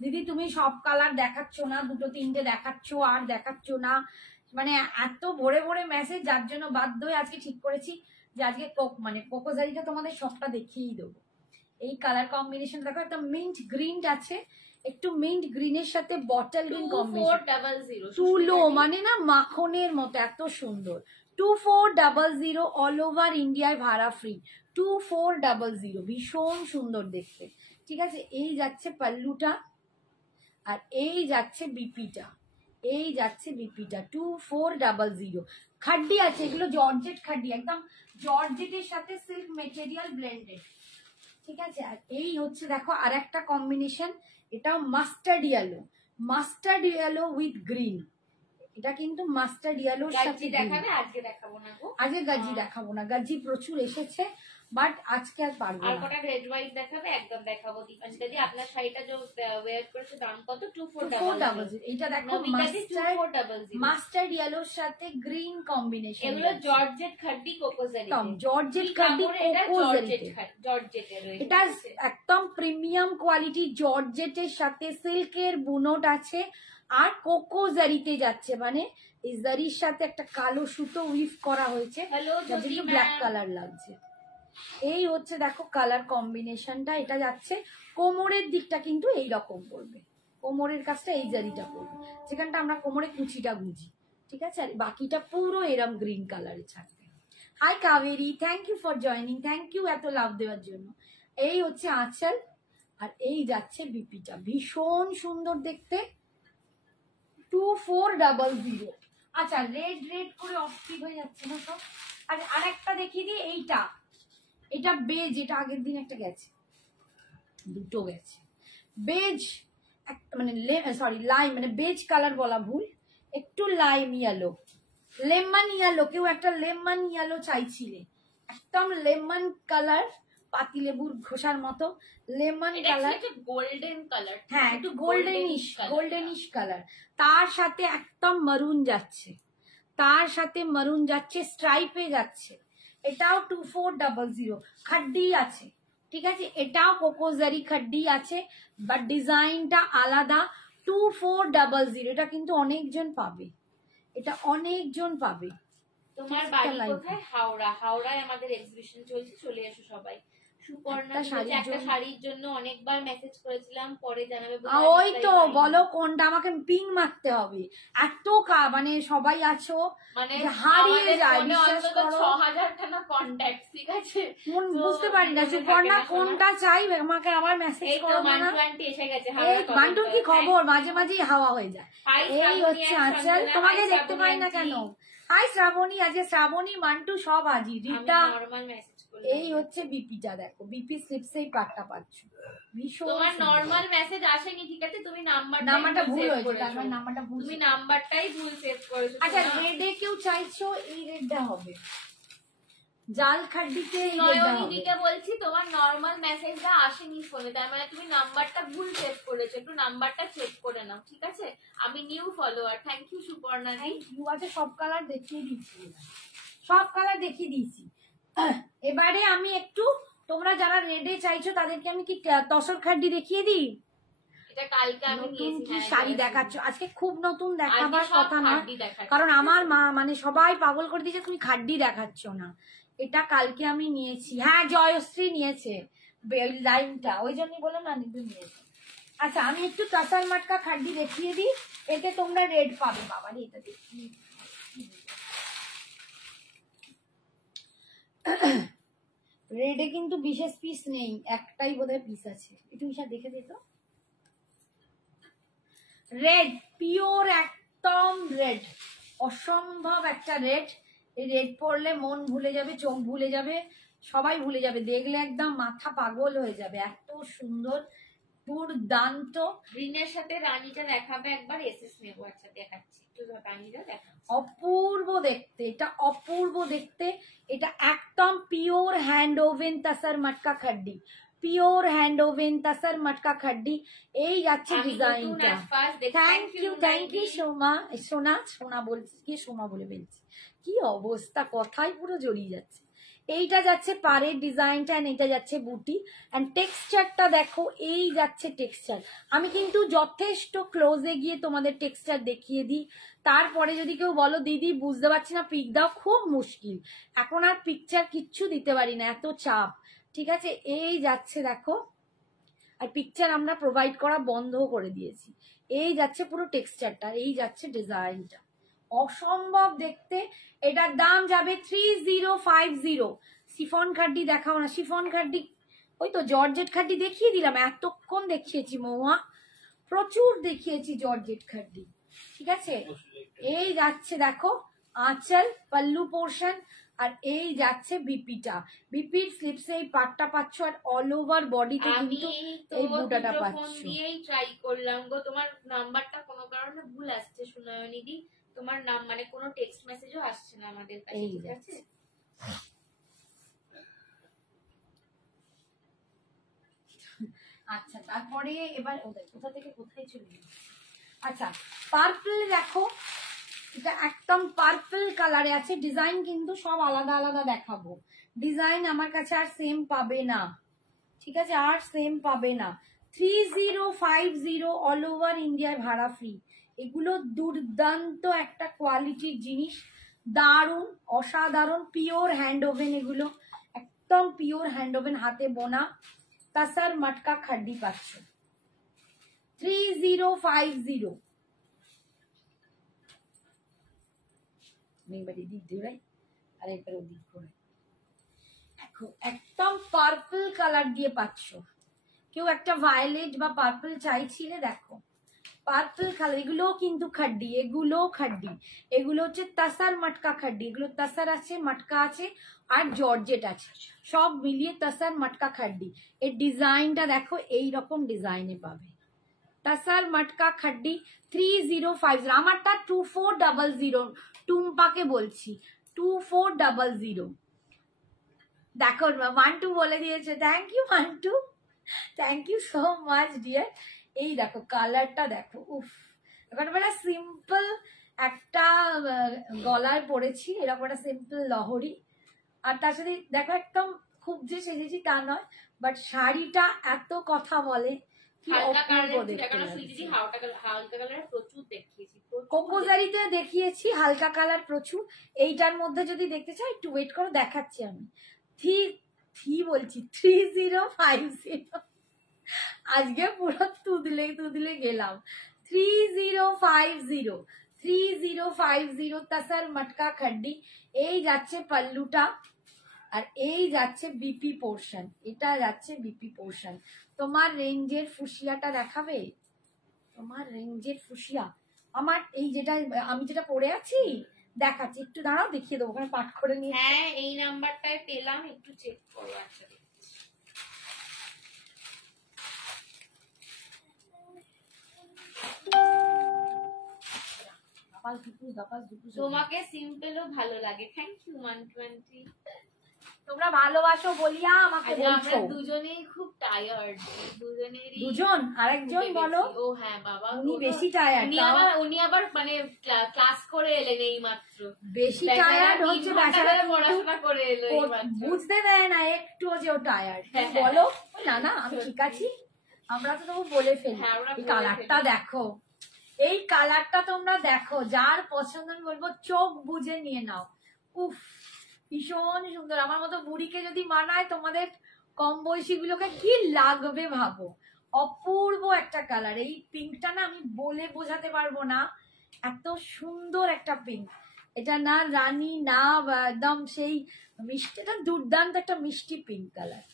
দিদি তুমি সব কালার দেখাচ্ছ না, দুটো তিনটে দেখাচ্ছ আর দেখাচ্ছ না, মানে এত ভরে ভরে মেসেজ, যার জন্য বাধ্য হয়ে আজকে ঠিক করেছি যে আজকে মানে কোকোজারিটা তোমাদের সবটা দেখিয়েই দেবো। এই কালার কম্বিনেশন দেখো, একটা মিন্ট গ্রিন আছে, একটু মিন্ট গ্রিনের সাথে বটল গ্রিন কম্বিনেশন, তুলো মানে না মাখনের মতো, এত সুন্দর। 2400 অল ওভার ইন্ডিয়ায় ভাড়া ফ্রি, 2400, ভীষণ সুন্দর দেখতে, ঠিক আছে? এই যাচ্ছে পাল্লুটা, আর এই যাচ্ছে বিপিটা, এই যাচ্ছে বিপিটা 2400। খাড্ডি আছে, এগুলো জর্জেট খাড্ডি, একদম জর্জেটের সাথে সিল্ক মেটেরিয়াল ব্লেন্ডেড, ঠিক আছে? আর এই হচ্ছে দেখো আর একটা কম্বিনেশন, এটাও মাস্টার্ড ইয়েলো উইথ গ্রিন, এটা কিন্তু মাস্টার্ড ইয়েলোর সাথে দেখাবে। আজকে দেখাবো না গো, আজকে গাজি দেখাবো না, গাজি প্রচুর এসেছে, বাট আজকে আর পারবো না। আর কটা রেড হোয়াইট দেখাবে, একদম দেখাবো। দীপাঞ্জিতা জি আপনার শাড়িটা যে ওয়্যার করেছে দাম কত? 2400। এইটা দেখো মাস্টার্ড ইয়েলোর সাথে গ্রিন কম্বিনেশন, এগুলো জর্জেট খাড্ডি কোকোজারি, জর্জেট খাড্ডি জর্জেটের, এটা একদম প্রিমিয়াম কোয়ালিটি জর্জেটের সাথে সিল্কের বুনট আছে, আর কোকো জারিতে যাচ্ছে, মানে এই জারির সাথে একটা কালো সুতো উইভ করা হয়েছে, হ্যালো জ্যোতি ব্ল্যাক ম্যাম। কালার লাগছে। এই হচ্ছে দেখো কালার কম্বিনেশনটা, এটা যাচ্ছে। কোমরের দিকটা কিন্তু এই রকম পড়বে, কোমরের কাছটা এই জারিটা পড়বে, যেখানটা আমরা কোমরে কুচিটা গুঁজি, ঠিক আছে। আর বাকিটা পুরো এরম গ্রিন কালারে থাকবে। Hi Kaveri, thank you for joining, thank you এত লাভ দেওয়ার জন্য। এই হচ্ছে আঁচল, আর এই যাচ্ছে বিপিটা, ভীষণ সুন্দর দেখতে, 2400। আচ্ছা, রেড রেড করে অস্থির হয়ে যাচ্ছে না সব। আর আরেকটা দেখিয়ে দিই, এইটা, এটা বেজ, এটা আগের দিন একটা গেছে, দুটো গেছে। বেজ মানে সরি লাইম, মানে বেজ কালার বলা ভুল, একটু লাইম ইয়েলো, লেমন ইয়েলো, কেউ একটা লেমন ইয়েলো চাইছিলে, একদম লেমন কালার, পাতিলেবুর খোসার মতো লেমন কালার, গোল্ডেন কালার, হ্যাঁ একটু গোল্ডেনিশ, গোল্ডেনিশ কালার। তার সাথে একদম মারুন যাচ্ছে, তার সাথে মারুন যাচ্ছে, স্ট্রাইপে যাচ্ছে। এটাও 2400, খাড্ডি আছে, ঠিক আছে। এটাও কোকোজারি খাড্ডি আছে, বাট ডিজাইনটা আলাদা, 2400। এটা কিন্তু অনেকজন পাবে, এটা অনেকজন পাবে। তোমার বাড়ি কোথায়? হাওড়া। হাওড়ায় আমাদের এক্সিবিশন চলছে, চলে এসো সবাই। সুপর্ণা একটা শাড়ির জন্য অনেকবার মেসেজ করেছিলাম, পরে জানাবে। ওই তো বলো কোনটা, আমাকে পিং মারতে হবে, এত মানে সবাই আছো, মানে হারিয়ে যায়, বিশ্বাস করো। 6000টা না কন্টাক্ট, ঠিক আছে, বুঝতে পারি না সুপর্ণা কোনটা চাই, আমাকে আবার মেসেজ করো না। এসে গেছে। এই বান্টুর কি খবর? মাঝে মাঝেই হাওয়া হয়ে যায়। এই হচ্ছে আঁচল, তোমাকে দেখতে পাই না কেন? হাই শ্রাবণী, আজকে শ্রাবণী মান্টু সব হাজির, রিতা। এই হচ্ছে বিপিটা, দেখো বিপি স্লিপসেই পাট্টা পাচ্ছ, ভীষণ। তোমার নরমাল মেসেজ আসেনি, ঠিক আছে, তুমি নাম্বারটা ভুল হয়েছে, তারপর নাম্বারটা ভুল, তুমি নাম্বারটাই ভুল সেভ করেছো। আচ্ছা, রেডে কেউ চাইছো, এই রেডটা হবে, জাল খাড্ডিতে নয়নিদিকে বলছি তোমার নরমাল মেসেজটা আসেনি ফোনে, তার মানে তুমি নাম্বারটা ভুল সেভ করেছো, একটু নাম্বারটা চেক করে নাও, ঠিক আছে। আমি new follower, thank you Suparna di. ইউ আছে, সব কালার দেখিয়ে দিচ্ছি, সব কালার দেখিয়ে দিয়েছি। এবারে আমি একটু, তোমরা যারা রেডে চাইছো তাদেরকে আমি কি তসর খাড্ডি দেখিয়ে দিই? এটা কালকে আমি নিয়েছি। কি শাড়ি দেখাচ্ছ আজকে? খুব নতুন দেখাবার কথা না, কারণ আমার মা মানে সবাই পাগল করে দিয়েছে, তুমি খাড্ডি দেখাচ্ছ না। এটা কালকে আমি নিয়েছি, হ্যাঁ জয়শ্রী নিয়েছে লাইনটা, ওই জন্যই বললাম না, নিদু নিয়েছে। আচ্ছা, আমি একটু তাসার মাটকা খাড্ডি দেখিয়ে দিই, এতে তোমরা রেড পাবে। বাবা রে, এটা দেখি, রেডে কিন্তু বিশেষ পিস নেই, একটাই বোধহয় পিস আছে, একটু ঈশা দেখে দিত। রেড পিওর, একদম রেড, অসম্ভব একটা রেড। এই রেড পরলে মন ভুলে যাবে, চোখ ভুলে যাবে, সবাই ভুলে যাবে, দেখলে একদম মাথা পাগল হয়ে যাবে, এত সুন্দর, দুর্দান্ত। গ্রিনের সাথে রানীটা দেখাবে একবার, এসএস নেবো। আচ্ছা দেখাচ্ছি, একটু রানীটা দেখাচ্ছি, অপূর্ব দেখতে, এটা অপূর্ব দেখতে। এটা একদম pure hand woven tussar matka খাড্ডি, pure hand woven tussar matka খাড্ডি। এই যাচ্ছে ডিজাইনটা। থ্যাংক ইউ সোমা, সোনা, সোনা বলছি কি, সোমা বলে ফেলছি, কি অবস্থা, কথাই পুরো জড়িয়ে যাচ্ছে। এইটা যাচ্ছে পাড়ের ডিজাইনটা, এন্ড এটা যাচ্ছে বুটি, এন্ড টেক্সচারটা দেখো, এই যাচ্ছে টেক্সচার। আমি কিন্তু যথেষ্ট ক্লোজে গিয়ে তোমাদের টেক্সচার দেখিয়ে দিই, তারপরে যদি কেউ বলো দিদি বুঝতে পারছি না পিক দাও, খুব মুশকিল, এখন আর পিকচার কিচ্ছু দিতে পারি না, এত চাপ, ঠিক আছে। এই যাচ্ছে দেখো, আর পিকচার আমরা প্রোভাইড করা বন্ধ করে দিয়েছি। এই যাচ্ছে পুরো টেক্সচারটা, এই যাচ্ছে ডিজাইনটা, অসম্ভব দেখতে। এটার দাম যাবে 3050। শিফন খাড্ডি দেখাও না, শিফন খাড্ডি, ওই তো জর্জেট খাড্ডি দেখিয়ে দিলাম, এতক্ষণ দেখিয়েছি মৌয়া, প্রচুর দেখিয়েছি জর্জেট খাড্ডি, ঠিক আছে। এই যাচ্ছে দেখো আঁচল, পাল্লু পোর্শন, আর এই যাচ্ছে বিপিটা, বিপির স্লিপসে এই পাটটা পাচ্ছ, আর অল ওভার বডিতে কিন্তু এই বুটাটা পাচ্ছ। দিয়েই ট্রাই করলাম গো, তোমার নাম্বারটা কোনো কারণে ভুল আসছে সুনয়নিদি, তোমার নাম মানে কোনো টেক্সট মেসেজও আসছে না আমাদের কাছে, ঠিক আছে। আচ্ছা, তারপরে এবার কোথা থেকে কোথায় চলে গেছে। আচ্ছা, পার্পল দেখো, এটা একদম পার্পল কালারে আছে, ডিজাইন কিন্তু সব আলাদা আলাদা দেখাবো, ডিজাইন আমার কাছে আর সেম পাবে না, ঠিক আছে, আর সেম পাবে না। 3050 অল ওভার ইন্ডিয়ায় ভাড়া ফ্রি। এগুলো দুর্দান্ত একটা কোয়ালিটির জিনিস, দারুণ অসাধারণ, পিওর হ্যান্ড ওভেন, এগুলো একদম পিওর হ্যান্ড ওভেন, হাতে বোনা তাসার মটকা খাড্ডি পাচ্ছ 3050। আরেকবার ওদিক করে দেখো, একদম পার্পল কালার দিয়ে পাচ্ছ। কেউ একটা ভায়োলেট বা পার্পল চাইছিলে, দেখো পার্পল কালার, এগুলো কিন্তু খাড্ডি, এগুলো খাড্ডি, এগুলো হচ্ছে তাসার মটকা খাড্ডি, এগুলো তাসার আছে, মটকা আছে আর জর্জেট আছে, সব মিলিয়ে তাসার মটকা খাড্ডি। এর ডিজাইনটা দেখো, এইরকম ডিজাইনে পাবে। তাসার মটকা খাড্ডি 3050, আমারটা 2400, টুম্পাকে বলছি 2400। দেখো মান্টু বলে দিয়েছে, thank you Mantu, thank you so much dear. এই দেখো কালারটা দেখো, উফ, একেবারে সিম্পল একটা গলায় পরেছি, এরকম একটা সিম্পল লহরি, আর তার সাথে দেখো একদম খুব যে সেজেছি তা নয়, বাট শাড়িটা এত কথা বলে, কি অপূর্ব দেখতে লাগছে। কোকোজারিতে দেখিয়েছি হালকা কালার প্রচুর, এইটার মধ্যে যদি দেখতে চাই একটু ওয়েট করো, দেখাচ্ছি আমি। বলছি 3050, আজকে পুরো তুদলে গেলাম। 3050 তাসার মটকা খাড্ডি। এই যাচ্ছে পাল্লুটা, আর এই যাচ্ছে বিপি পোর্শন, এটা যাচ্ছে বিপি পোর্শন। তোমার রেঞ্জের ফুসিয়াটা দেখাবে, তোমার রেঞ্জের ফুসিয়া আমার এই যেটা আমি যেটা পরে আছি দেখাচ্ছি, একটু দাঁড়াও দেখিয়ে দেবো, ওখানে পাঠ করে নিয়ে। হ্যাঁ এই নাম্বারটাই পেলাম, একটু চেক করো। আচ্ছা তোমাকে সিম্পলও ভালো লাগে, থ্যাংক ইউ 120। তোমরা ভালোবাসো বলিয়া আমাকে বলছো। আমরা দুজনেই খুব টায়ার্ড, দুজন, আরেকজন বলো। ও হ্যাঁ বাবা, উনি বেশি টায়ার্ড, উনি আবার মানে ক্লাস করে এলেন এই মাত্র, বেশি টায়ার্ড হচ্ছে, পড়াশোনা করে এলো এই মাত্র, বুঝতে দেয় না একটু যে ও টায়ার্ড। বলো না না আমি ঠিক আছি, আমরা তো তবু বলে ফেলি। এই কালারটা দেখো, এই কালারটা তোমরা দেখো, যার পছন্দ আমি বলবো চোখ বুঝে নিয়ে নাও। উফ, ভীষণ সুন্দর। আমার মতো বুড়িকে যদি মানায়, তোমাদের কম বয়সী গুলোকে কি লাগবে ভাবো। অপূর্ব একটা কালার, এই পিঙ্কটা না আমি বলে বোঝাতে পারবো না, এত সুন্দর একটা পিঙ্ক। এটা না রানী না একদম সেই মিষ্টি, এটা দুর্দান্ত একটা মিষ্টি পিঙ্ক কালার,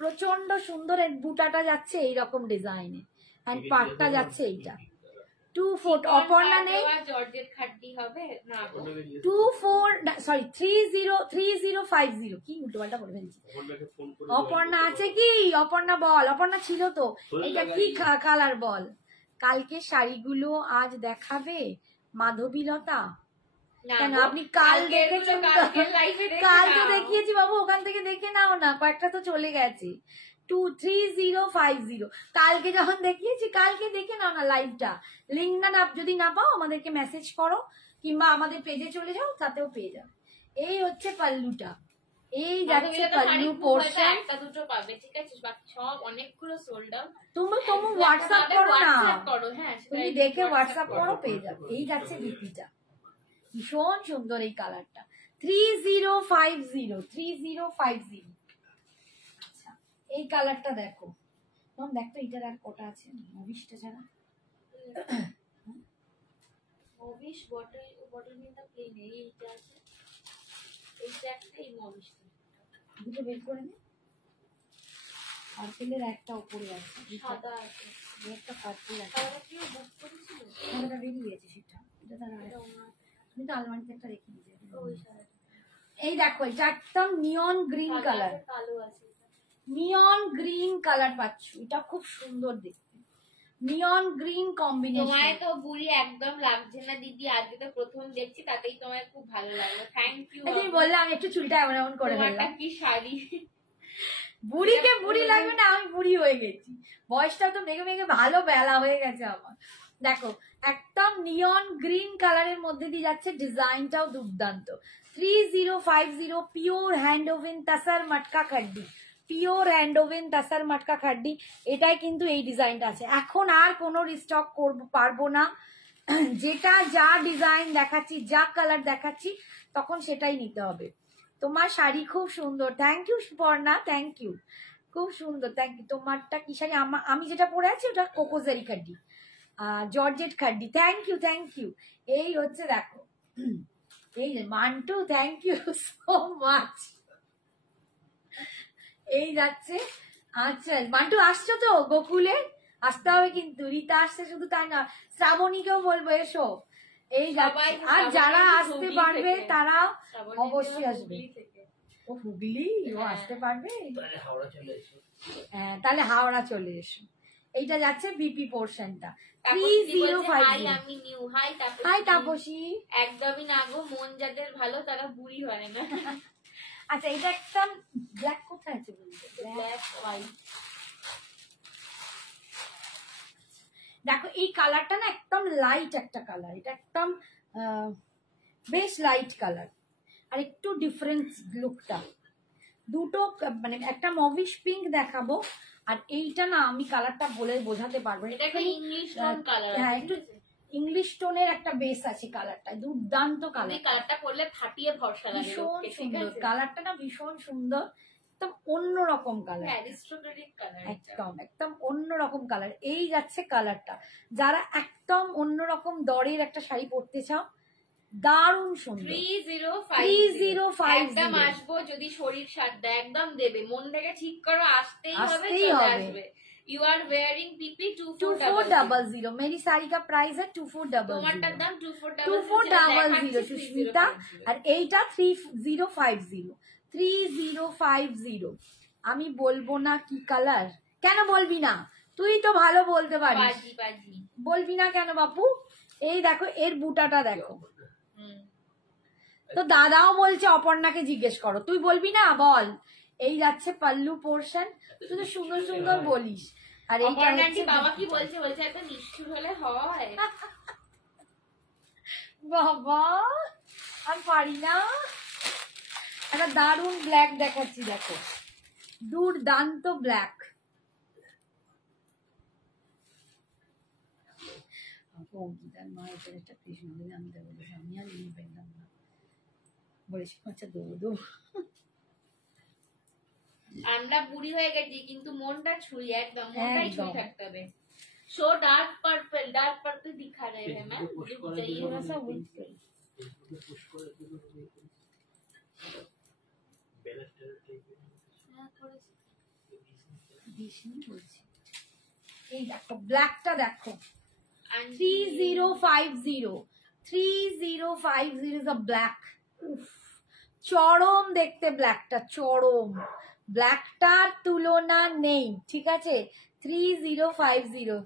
প্রচন্ড সুন্দর। এর বুটাটা যাচ্ছে এইরকম ডিজাইনে, আর পাটটা যাচ্ছে এইটা 24। অপর্ণা নেই, জর্জেট খাড্ডি হবে না, 3050, কি উল্টো পাল্টা করে ফেলছি। অপর্ণা আছে কি? অপর্ণা বল, অপর্ণা ছিল তো। এটা কি কালার বল? কালকে শাড়িগুলো আজ দেখাবে মাধবীলতা? কেন আপনি কাল দেখেছেন? কাল তো দেখিয়েছি বাবু, ওখান থেকে দেখে নাও না, কয়েকটা তো চলে গেছে। 3050 কালকে যখন দেখিয়েছি, কালকে দেখে নাও না লাইভটা। লিঙ্ক না যদি না পাও আমাদেরকে মেসেজ করো, কিংবা আমাদের পেজে চলে যাও, তাতেও পেয়ে যাও। এই হচ্ছে পাল্লুটা, এই যাচ্ছে পাল্লু পোর্শন। একটা দুটো পাবে, ঠিক আছে, বাকি সব অনেকগুলো সোল্ড আউট। তুমি হোয়াটসঅ্যাপ করো না, হ্যাঁ তুমি দেখে হোয়াটসঅ্যাপ করো, পেয়ে যাবে। এই যাচ্ছে বিপিটা, ভীষণ সুন্দর এই কালারটা। 3050। আচ্ছা এই কালারটা দেখো, তখন দেখতো এটার আর কটা আছে মবিশটা ছাড়া। মবিশ বটল নিতে প্লেন, এইটা আছে, এইটা একটা, এই মবিশটা দুটো বের করে নে। পার্পেলের একটা উপরে আছে, সাদা আছে, একটা পার্পেল আছে, সাদা কি বুক করেছিল, সাদাটা বেরিয়ে গেছে সেটা, এটা তারা তুমি তো আলমারিতে একটা রেখে দিয়েছে। এই দেখো এটা একদম নিয়ন গ্রিন কালার, কালো আছে, নিয়ন গ্রিন কালার পাচ্ছ, এটা খুব সুন্দর দেখতে, নিয়ন গ্রিন কম্বিনেশন। তোমায় তো বুড়ি একদম লাগছে না দিদি, আজকে তো প্রথম দেখছি, তাতেই তোমায় খুব ভালো লাগলো, থ্যাংক ইউ। তুমি বললে আমি একটু চুলটা এমন এমন করে ফেললাম। কি শাড়ি, বুড়িকে বুড়ি লাগবে না, আমি বুড়ি হয়ে গেছি, বয়সটা তো মেঘে মেঘে ভালো বেলা হয়ে গেছে আমার। দেখো একদম নিয়ন গ্রিন কালারের মধ্যে দিয়ে যাচ্ছে, ডিজাইনটাও দুর্দান্ত। 3050 pure hand woven tussar matka খাড্ডি, pure hand woven tussar matka খাড্ডি, এটাই কিন্তু এই ডিজাইনটা আছে। এখন আর কোনো রিস্টক করবো পারবো না, যেটা যা ডিজাইন দেখাচ্ছি, যা কালার দেখাচ্ছি, তখন সেটাই নিতে হবে। তোমার শাড়ি খুব সুন্দর, thank you Suparna, thank you, খুব সুন্দর, থ্যাংক ইউ। তোমারটা কি শাড়ি? আমি যেটা পরে আছি ওটা কোকোজারি khaddi, georgette khaddi, thank you, thank you. এই হচ্ছে দেখো, এই Mantu, thank you so much. এই যাচ্ছে। আচ্ছা মান্টু আসছো তো? গোকুলে আসতে হবে কিন্তু, রীতা আসছে শুধু তাই না, শ্রাবণীকেও বলবো এসো। এই যাচ্ছে। আর যারা আসতে পারবে তারা অবশ্যই আসবে। ও হুগলি, ও আসতে পারবে, হাওড়া চলে এসো। হ্যাঁ তাহলে হাওড়া চলে এসো। এইটা যাচ্ছে বিপি পোর্শনটা। হাই তাপসী। একদমই না গো, মন যাদের ভালো তারা বুড়ি হয় না। আচ্ছা এটা একদম ব্ল্যাক, কোথায় আছে বলতে? Black white. দেখো এই কালারটা না একদম লাইট একটা কালার, এটা একদম বেশ লাইট কালার, আর একটু ডিফারেন্স লুকটা। দুটো মানে একটা মভিশ পিঙ্ক দেখাবো, আর এইটা না আমি কালারটা বলে বোঝাতে পারবো না। এটা একটা ইংলিশ টোন কালার। হ্যাঁ একটু ইংলিশ টোনের একটা বেস আছে কালারটা, দুর্দান্ত কালার। কালারটা পরলে ফাটিয়ে ভরসা লাগে। ভীষণ সুন্দর কালারটা না, ভীষণ সুন্দর, একদম অন্যরকম কালার, অ্যারিস্টোক্রেটিক কালার, একদম একদম অন্যরকম কালার। এই যাচ্ছে কালারটা। যারা একদম অন্যরকম দরের একটা শাড়ি পরতে চাও, দারুণ সুন্দর। 3050 একদম আসবো, যদি শরীর সাথ দেয় একদম দেবে, মন থেকে ঠিক করো, আসতেই হবে, চলে আসবে। You are wearing PP 2400। मेरी साड़ी का प्राइस है 2400। তোমারটার দাম 2400 সুস্মিতা, আর এইটা 3050। 3050। আমি বলবো না কি কালার? কেন বলবি না? তুই তো ভালো বলতে পারিস। বলবি না কেন বাপু? এই দেখো এর বুটাটা দেখো। তো দাদাও বলছে অপর্ণাকে জিজ্ঞেস করো, তুই বলবি না? বল। এই যাচ্ছে পাল্লু পোর্শন, তুই তো সুন্দর সুন্দর বলিস। আর এইটা বাবা কি বলছে? বলছে এত নিষ্ঠুর হলে হয়? বাবা আর পারি না। একটা দারুণ ব্ল্যাক দেখাচ্ছি, দেখো দুর্দান্ত ব্ল্যাক। অঙ্কিতার মা এটা একটা কৃষ্ণকে জানতে বলেছে, আমি আর নিয়ে পেলাম না, বলেছি আচ্ছা দেবো দেবো। আমরা বুড়ি হয়ে গেছি কিন্তু মনটা ছুঁই, একদম মনটাই ছুঁই থাকতে হবে। সো ডার্ক পার্পল दिखा रहे हैं मैम, थोड़ा सा वेट कर। এই দেখো ব্ল্যাকটা দেখো, 3050। 3050 ইজ আ ব্ল্যাক। চরম দেখতে ব্ল্যাকটা, চরম, ব্ল্যাকটার তুলনা নেই, ঠিক আছে। 3050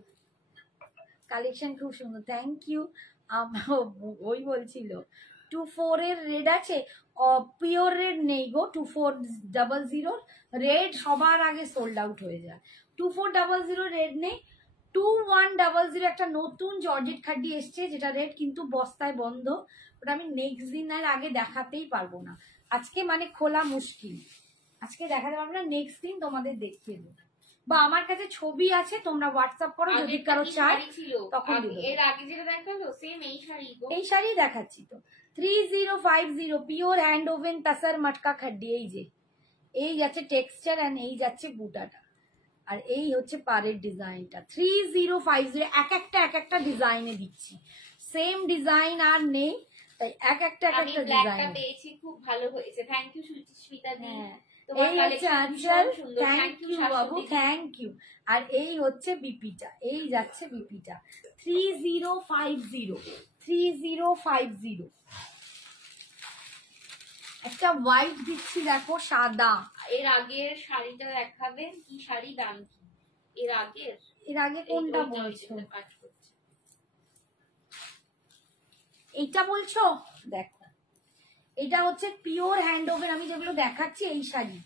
কালেকশন খুব সুন্দর, থ্যাংক ইউ। ওই বলছিল 24 এর রেড আছে, পিওর রেড নেই গো। 2400 রেড সবার আগে সোল্ড আউট হয়ে যায়। 2400 রেড নেই। 2100 একটা নতুন জর্জেট খাড্ডি এসছে, যেটা রেড কিন্তু বস্তায় বন্ধ, ওটা আমি নেক্সট দিনের আগে দেখাতেই পারবো না, আজকে মানে খোলা মুশকিল, আজকে দেখাতে পারবো না, নেক্সট দিন তোমাদের দেখিয়ে দেবো। বা আমার কাছে ছবি আছে, তোমরা হোয়াটসঅ্যাপ করো যদি কারো চাই তখন। এর আগে যেটা দেখালো সেম এই শাড়ি, এই শাড়ি দেখাচ্ছি তো। 3050 pure hand woven tussar matka খাড্ডি। এই যে এই যাচ্ছে টেক্সচার, এন্ড এই যাচ্ছে বুটাটা, আর এই হচ্ছে পাড়ের ডিজাইনটা। 3050 এক একটা ডিজাইনে দিচ্ছি, সেম ডিজাইন আর নেই, তাই এক একটা ডিজাইন পেয়েছি, খুব ভালো হয়েছে, থ্যাংক ইউ সুচিতা দি। এই হচ্ছে আঞ্চল, thank you Babu, thank you. আর এই হচ্ছে বিপিটা, এই যাচ্ছে বিপিটা 3050। একটা হোয়াইট দিচ্ছি দেখো, সাদা। এর আগের শাড়িটা দেখাবেন, কি শাড়ি, দাম কি? এর আগে কোনটা বলছো? এইটা বলছো? দেখো এটা হচ্ছে পিওর হ্যান্ড ওভেন, আমি যেগুলো দেখাচ্ছি এই sari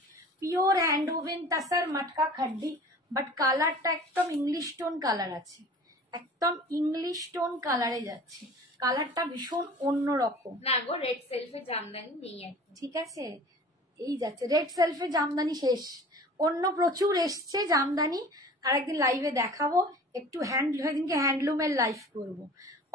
pure hand woven tussar matka khaddi, but কালারটা একদম ইংলিশ টোন কালার আছে, একদম ইংলিশ টোন কালারে যাচ্ছে, কালারটা ভীষণ অন্যরকম। না গো, রেড সেলফে জামদানি নেই এখন, ঠিক আছে। এই যাচ্ছে রেড সেলফে জামদানি শেষ, অন্য প্রচুর এসছে জামদানি, আর একদিন লাইভে দেখাবো, একটু সেদিনকে হ্যান্ডলুমের লাইভ করবো,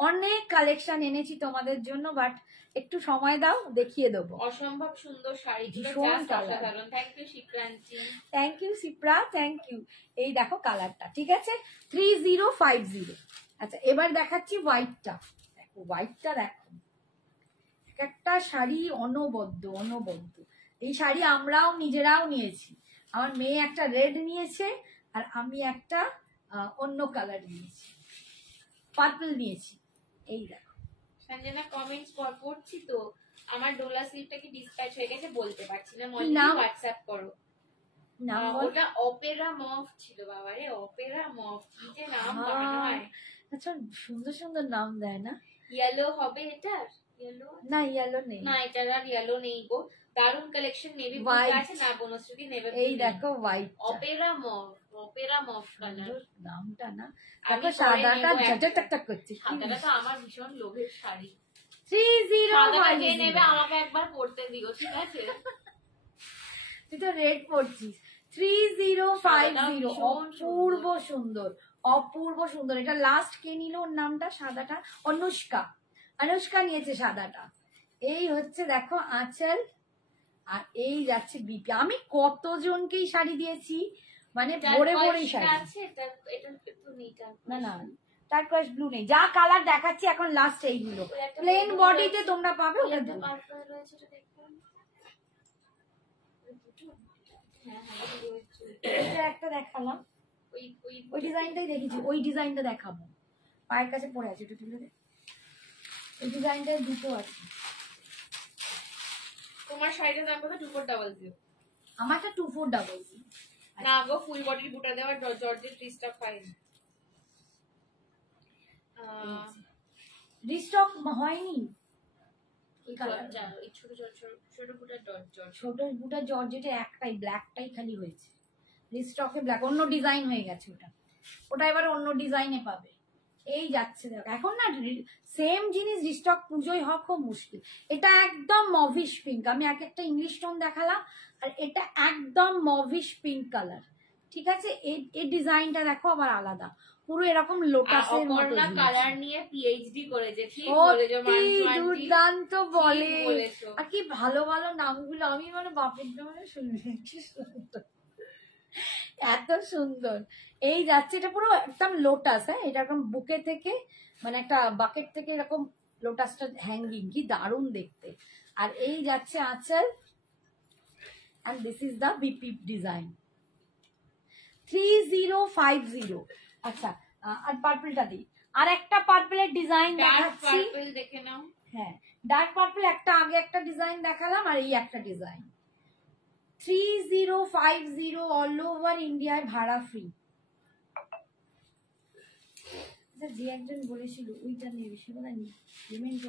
অনেক কালেকশন এনেছি তোমাদের জন্য, বাট একটু সময় দাও, দেখিয়ে দেবো। অসম্ভব সুন্দর শাড়িগুলো, ভীষণ জাস্ট colour। অসাধারণ। থ্যাংক ইউ শিপ্রাঞ্চি। Thank you Shipra, thank you. এই দেখো কালারটা, ঠিক আছে 3050। আচ্ছা এবার দেখাচ্ছি হোয়াইটটা। দেখো হোয়াইটটা, দেখো এক একটা শাড়ি অনবদ্য অনবদ্য। এই শাড়ি আমরাও নিজেরাও নিয়েছি। আমার মেয়ে একটা রেড নিয়েছে, আর আমি একটা অন্য কালার নিয়েছি, পার্পল নিয়েছি। এই দেখো সঞ্জনা কমেন্টস পড়ছি তো, আমার ডোলা স্লিপটা কি ডিসপ্যাচ হয়ে গেছে বলতে পারছি না, কি নাম? হোয়াটসঅ্যাপ করো। নাম বল। ওটা অপেরা মফ ছিল বাবা রে, অপেরা মফ, কি যে নাম বানায়। আচ্ছা সুন্দর সুন্দর নাম দেয় না? ইয়েলো হবে এটার? ইয়েলো না ইয়েলো নেই, না, এটার আর ইয়েলো নেই গো। দারুন কালেকশন, নেভি ব্লু White। আছে না বনশ্রুতি? নেভি এই দেখো white, opera mauve, opera mauve colour. নামটা না, আমি দেখো সাদাটা পরে নেবো ঝটক একটা। টাক করছে। সাদাটা তো আমার ভীষণ লোভের শাড়ি। 3050। সাদাটা যে নেবে আমাকে একবার পরতে দিও, ঠিক আছে? তুই তো রেড পড়ছিস। 3050, ভীষণ অপূর্ব সুন্দর, অপূর্ব সুন্দর। এটা লাস্ট কে নিল ওর নামটা? সাদাটা অনুষ্কা, অনুষ্কা নিয়েছে সাদাটা। এই হচ্ছে দেখো আঁচল, আর এই যাচ্ছে বিপি। আমি কতজনকেই শাড়ি দিয়েছি, মানে ভরে ভরে শাড়ি। আছে এটা, এটা তো নেই। না না টার্কোয়েস ব্লু নেই, যা কালার দেখাচ্ছি এখন লাস্ট এইগুলো। প্লেন বডিতে তোমরা পাবে ওটা একটা দুটো। পার্পল রয়েছে, এটা দেখুন। হ্যাঁ হ্যাঁ রয়েছে। এটা একটা দেখালাম, ওই ওই ওই ডিজাইনটাই দেখেছি, ওই ডিজাইনটা দেখাবো। পায়ের কাছে পড়ে আছে, একটু তুলে দে। এই ডিজাইনটায় দুটো আছে। তোমার শাড়িটার দাম কত? 2400। আমারটা 2400। না গো, ফুল বডির বুটা দেওয়া জর্জেট রিস্টক পাইনি। রিস্টক হয়নি। এই ছোট ছোট ছোট বুটা জর্জেট। ছোট বুটা জর্জেটে একটাই, ব্ল্যাকটাই খালি হয়েছে। রিস্টকে ব্ল্যাক, অন্য ডিজাইন হয়ে গেছে ওটা। ওটা এবার অন্য ডিজাইনে পাবে। এই যাচ্ছে দেখো, এখন না সেম জিনিস রিস্টক পুজোয় হওয়া খুব মুশকিল। এটা একদম মভিশ পিঙ্ক, আমি এক একটা ইংলিশ টোন দেখালাম, আর এটা একদম মভিশ পিঙ্ক কালার, ঠিক আছে? এই ডিজাইনটা দেখো আবার আলাদা, পুরো এরকম লোটাসের মতো। অপর্ণা কালার নিয়ে পিএইচডি করেছে, ঠিক বলেছো সত্যি মান্টু আন্টি, দুর্দান্ত বলে। ঠিক বলেছো। আর কি ভালো ভালো নামগুলো, আমি মানে বাপের জন্য শুনছি, এত সুন্দর। এই যাচ্ছে, এটা পুরো একদম লোটাস। হ্যাঁ, এটা এরকম বুকে থেকে, মানে একটা বাকেট থেকে এরকম লোটাসটা হ্যাঙ্গিং, কি দারুণ দেখতে। আর এই যাচ্ছে আঁচল, and this is the BP design 3050। আচ্ছা আর পার্পলটা দিই, আর একটা পার্পলের ডিজাইন দেখাচ্ছি। পার্পল দেখে নাও। হ্যাঁ ডার্ক পার্পল একটা আগে একটা ডিজাইন দেখালাম, আর এই একটা ডিজাইন। 3050 অল ওভার ইন্ডিয়ায় ভাড়া ফ্রি। যে একজন বলেছিল ওইটা নেবে, সে বলে পেমেন্ট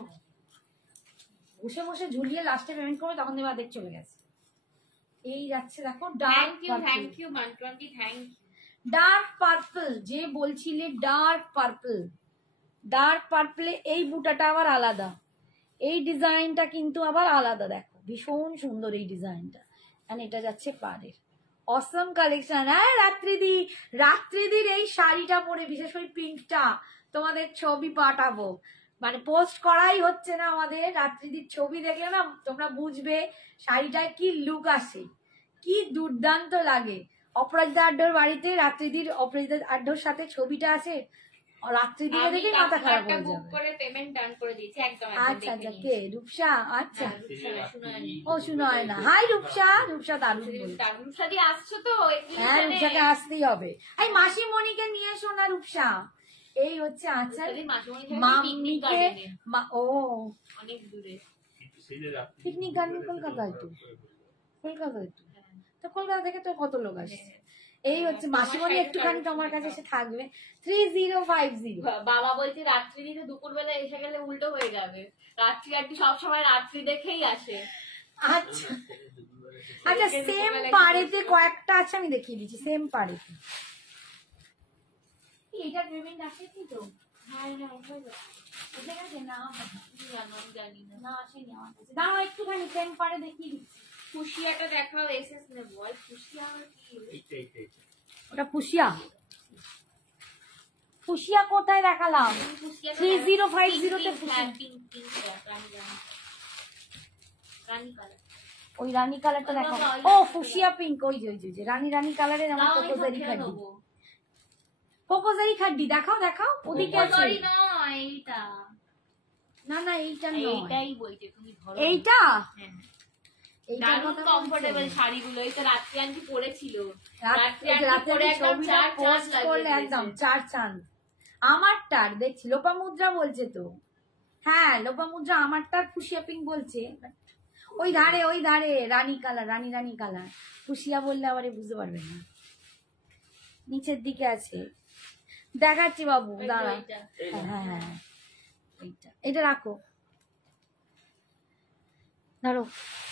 বসে বসে ঝুলিয়ে লাস্টে পেমেন্ট করবে, তখন দেবে অর্ধেক চলে গেছে। এই যাচ্ছে দেখো dark purple. Thank you Mantu aunty, thank you. Dark purple, যে বলছিলে ডার্ক পার্পল, ডার্ক পার্পলে এই বুটাটা আবার আলাদা, এই ডিজাইনটা কিন্তু আবার আলাদা। দেখো ভীষণ সুন্দর এই ডিজাইনটা। এটা যাচ্ছে পাড়ের অসম কালেকশন। হ্যাঁ রাত্রিদির এই শাড়িটা পরে, বিশেষ করে পিঙ্কটা, তোমাদের ছবি পাঠাবো। মানে পোস্ট করাই হচ্ছে না আমাদের। রাত্রিদির ছবি দেখলে না তোমরা বুঝবে শাড়িটায় কি লুক আসে, কি দুর্দান্ত লাগে। অপরাজিতা আড্ডোর বাড়িতে রাত্রিদির, অপরাজিতা আড্ডোর সাথে ছবিটা আছে, রাত্রিদিকে দেখে মাথা খারাপ হয়ে যাবে। করে পেমেন্ট ডান করে দিয়েছি একদম। আচ্ছা আচ্ছা, কে? রূপসা? আচ্ছা ও শুনো হয় না। হাই রূপসা, রূপসা দারুণ বলছে। রূপসা দি আসছো তো? হ্যাঁ রূপসাকে আসতেই হবে। এই মাসিমণিকে নিয়ে এসো না রূপসা। এই হচ্ছে আচ্ছা মাম্মিকে, ও অনেক দূরে পিকনিক গার্ডেন কলকাতায় তো, কলকাতায় তো কলকাতা থেকে তো কত লোক আসছে। এই হচ্ছে মাসিমণি একটুখানি তোমার কাছে এসে থাকবে। 3050। বাবা বলছে রাত্রি দিতে দুপুর বেলা এসে গেলে উল্টো হয়ে যাবে, রাত্রি আরটি সবসময় রাত্রি দেখেই আসে। আচ্ছা আচ্ছা, সেম পাড়েতে কয়েকটা আছে, আমি দেখিয়ে দিচ্ছি। সেম পাড়েতে এটা পেমেন্ট আসে কি তো? হ্যাঁ হ্যাঁ এসে গেছে না? জানি না, না আসেনি আমার কাছে। দাঁড়াও একটুখানি সেম পাড়ে দেখিয়ে দিচ্ছি। ফুসিয়াটা দেখাও, এসএস নেব। ফুসিয়া কি? এইটা ওটা ফুসিয়া। ফুসিয়া কোথায় দেখালাম? ফুসিয়া 3050 তে হ্যাঁ পিঙ্ক পিঙ্ক রানী কালার। ওই রানী কালারটা দেখো। ও ফুসিয়া পিঙ্ক, ওই যে রানী রানী কালারের আমার কোকোজারি খাড্ডি। কোকোজারি খাড্ডি দেখাও দেখাও, ওদিকে আছে। না এইটা না না এইটা নয়, এইটাই বইতে তুমি ধরো। এইটা হ্যাঁ এইটা দারুণ কমফোর্টেবল শাড়িগুলো। এই তো রাত্রি আন্টি পরেছিল, রাত্রি আন্টি রাতে পরে একদম ছবিটা চার চাঁদ পোস্ট করলে লাগিয়ে একদম দিয়েছে। 4 চাঁদ। আমারটার দেখছি লোপামুদ্রা বলছে তো, হ্যাঁ লোপামুদ্রা আমারটার ফুসিয়া পিঙ্ক বলছে। ওই ধারে রানী কালার, রানী রানী কালার। ফুসিয়া বললে আবার বুঝতে পারবে না, নিচের দিকে আছে দেখাচ্ছি বাবু, ওই তো দাঁড়া। এইটা। হ্যাঁ হ্যাঁ এইটা, এটা রাখো, ধরো।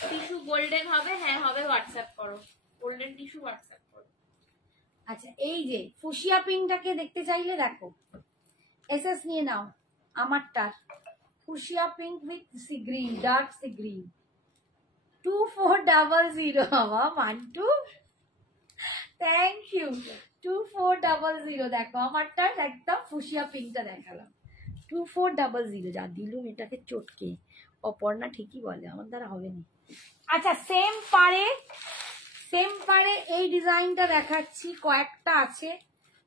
টিস্যু গোল্ডেন হবে, হ্যাঁ হবে, হোয়াটসঅ্যাপ করো। গোল্ডেন টিস্যু হোয়াটসঅ্যাপ করো। আচ্ছা এই যে ফুসিয়া পিঙ্কটাকে দেখতে চাইলে দেখো, এসএস নিয়ে নাও আমারটার। Fuchsia pink with sea green, dark sea green, 2400 বাবা মান্টু, থ্যাংক ইউ। 2400 দেখো আমারটার একদম ফুসিয়া পিঙ্কটা দেখালাম। 2400 যা দিলুম এটাকে চটকে। অপর্ণা ঠিকই বলে, আমার দ্বারা হবে না। আচ্ছা সেম পারে এই ডিজাইনটা দেখাচ্ছি, কয়েকটা আছে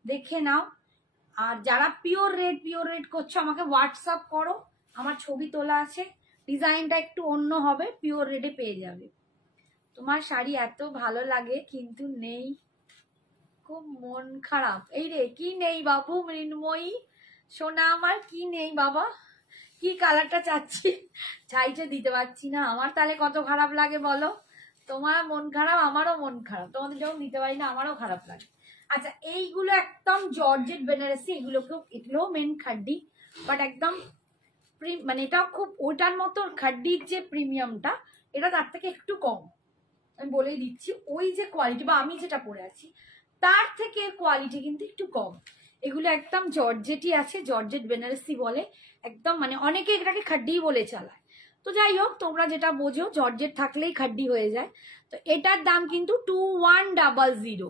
দেখে নাও। আর যারা পিওর রেড করছো আমাকে হোয়াটসঅ্যাপ করো, আমার ছবি তোলা আছে। ডিজাইনটা একটু অন্য হবে, পিওর রেডে পেয়ে যাবে। তোমার শাড়ি এত ভালো লাগে কিন্তু নেই, খুব মন খারাপ। এই রে কি নেই বাবু মৃন্ময়ী সোনা, আমার কি নেই বাবা? কি কালারটা চাইছে দিতে পারছি না, আমার তাহলে কত খারাপ লাগে বলো? তোমার মন খারাপ, আমারও মন খারাপ, তোমাদের যখন দিতে পারি না আমারও খারাপ লাগে। আচ্ছা এইগুলো একদম জর্জেট বেনারসি, এগুলোও মেন খাড্ডি, বাট একদম মানে এটা খুব ওটার মতো খাড্ডির যে প্রিমিয়ামটা, এটা তার থেকে একটু কম। আমি বলেই দিচ্ছি, ওই যে কোয়ালিটি বা আমি যেটা পরে আছি তার থেকে কোয়ালিটি কিন্তু একটু কম। এগুলো একদম জর্জেটই আছে, জর্জেট বেনারসি বলে একদম, মানে অনেকে এটাকে খাড্ডি বলে চালায়। তো যাই হোক তোমরা যেটা বোঝো, জর্জেট থাকলেই খাড্ডি হয়ে যায়। তো এটার দাম কিন্তু 2100।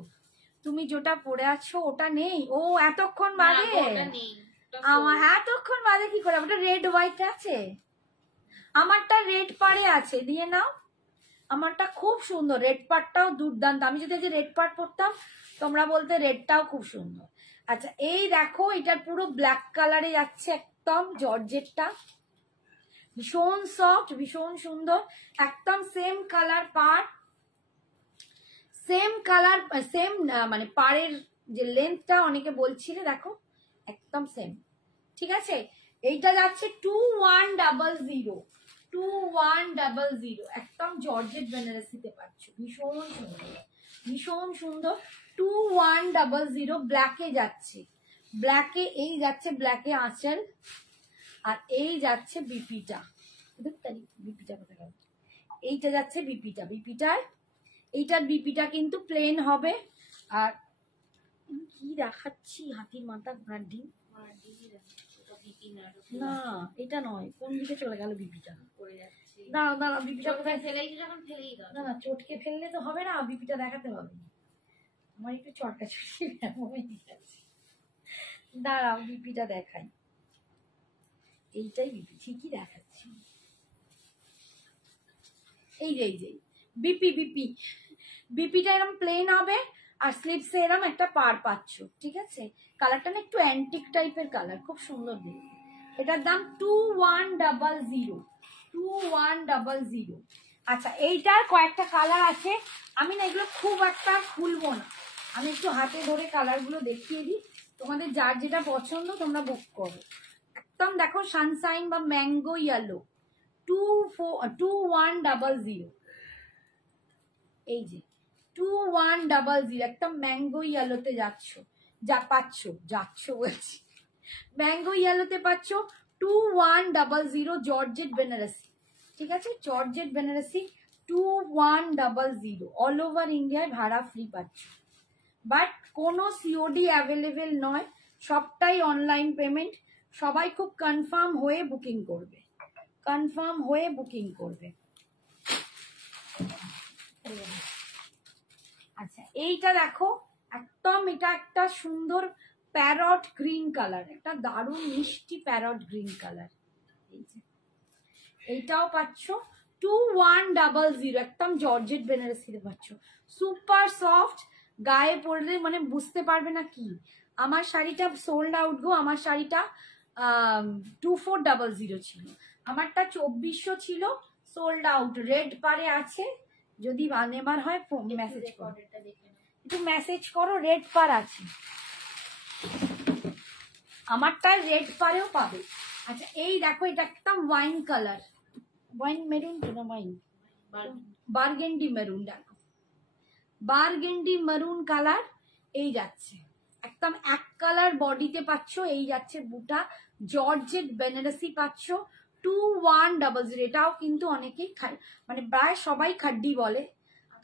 তুমি যেটা পরে আছো ওটা নেই? ও এতক্ষণ বাদে, আমার এতক্ষণ বাদে কি করে? ওটা রেড হোয়াইট আছে, আমারটা রেড পাড়ে আছে, দিয়ে নাও। আমারটা খুব সুন্দর, রেড পার্টটাও দুর্দান্ত। আমি যদি রেড পার্ট পরতাম তোমরা বলতে রেডটাও খুব সুন্দর। আচ্ছা এই দেখো, এটার পুরো ব্ল্যাক কালারে যাচ্ছে, একদম জর্জেটটা ভীষণ সফট, ভীষণ সুন্দর, একদম সেম কালার পাড়, সেম মানে পাড়ের যে লেন্থটা অনেকে বলছিলে দেখো একদম সেম, ঠিক আছে। এইটা যাচ্ছে 2100, একদম জর্জেট বেনারসিতে পাচ্ছ, ভীষণ সুন্দর, ভীষণ সুন্দর। 2100 ব্ল্যাকে যাচ্ছে, ব্ল্যাকে এই যাচ্ছে, ব্ল্যাকে আঁচল, আর এই যাচ্ছে বিপিটা। বিপিটা কোথায় গেল? এইটা যাচ্ছে এইটার বিপিটা কিন্তু প্লেন হবে। আর কি দেখাচ্ছি, হাতির মাথা ঘোড়ার ডিম? না এটা নয়, কোন দিকে চলে গেল বিপিটা? দাঁড়াও বিপিটা কোথায়? না না চটকে ফেললে তো হবে না, বিপিটা দেখাতে হবে। আমার একটু চটকা চটকি দাঁড়াও বিপিটা দেখাই। এইটাই বিপি, ঠিকই দেখাচ্ছি। এই যে বিপিটা এরকম প্লেন হবে, আর স্লিভসে এরকম একটা পার পাচ্ছ, ঠিক আছে। কালারটা না একটু অ্যান্টিক টাইপের কালার, খুব সুন্দর দেখতে। এটার দাম 2100। আচ্ছা এইটার কয়েকটা কালার আছে, আমি না এগুলো খুব একটা খুলবো না, আমি একটু হাতে ধরে কালারগুলো দেখিয়ে দিই, তোমাদের যার যেটা পছন্দ তোমরা বুক করো। একদম দেখো সানশাইন বা ম্যাঙ্গো ইয়েলো, 2100। এই যে 2100 একদম ম্যাঙ্গো ইয়েলোতে যাচ্ছ বলছি, ম্যাঙ্গো ইয়েলোতে পাচ্ছ 2100 জর্জেট বেনারসি, ঠিক আছে। জর্জেট বেনারসি 2100, অল ওভার ইন্ডিয়ায় ভাড়া ফ্রি পাচ্ছ, বাট কোনো সিওডি অ্যাভেলেবেল নয়, সবটাই অনলাইন পেমেন্ট। সবাই খুব কনফার্ম হয়ে বুকিং করবে, আচ্ছা এইটা দেখো, একদম এটা একটা সুন্দর প্যারট গ্রিন কালার, একটা দারুণ মিষ্টি প্যারট গ্রিন কালার। এই যে এইটাও পাচ্ছ 2100, একদম জর্জেট বেনারসিতে পাচ্ছ, সুপার সফট, গায়ে পরলে মানে বুঝতে পারবে না কি। আমার শাড়িটা সোল্ড আউট গো, আমার শাড়িটা 2400 ছিল, আমারটা 2400 ছিল, সোল্ড আউট। রেড পারে আছে, যদি নেবার হয় মেসেজ করো, একটু মেসেজ করো, রেড পার আছে, আমারটা রেড পারেও পাবে। আচ্ছা এই দেখো, এটা একদম ওয়াইন কালার, ওয়াইন মেরুন তো না, ওয়াইন বার্গেন্ডি মেরুন, দেখো বার্গেন্ডি মেরুন কালার। এই যাচ্ছে একদম এক কালার বডিতে পাচ্ছ, এই যাচ্ছে বুটা, জর্জেট বেনারসি পাচ্ছ 2100। এটাও কিন্তু অনেকেই মানে প্রায় সবাই খাড্ডি বলে,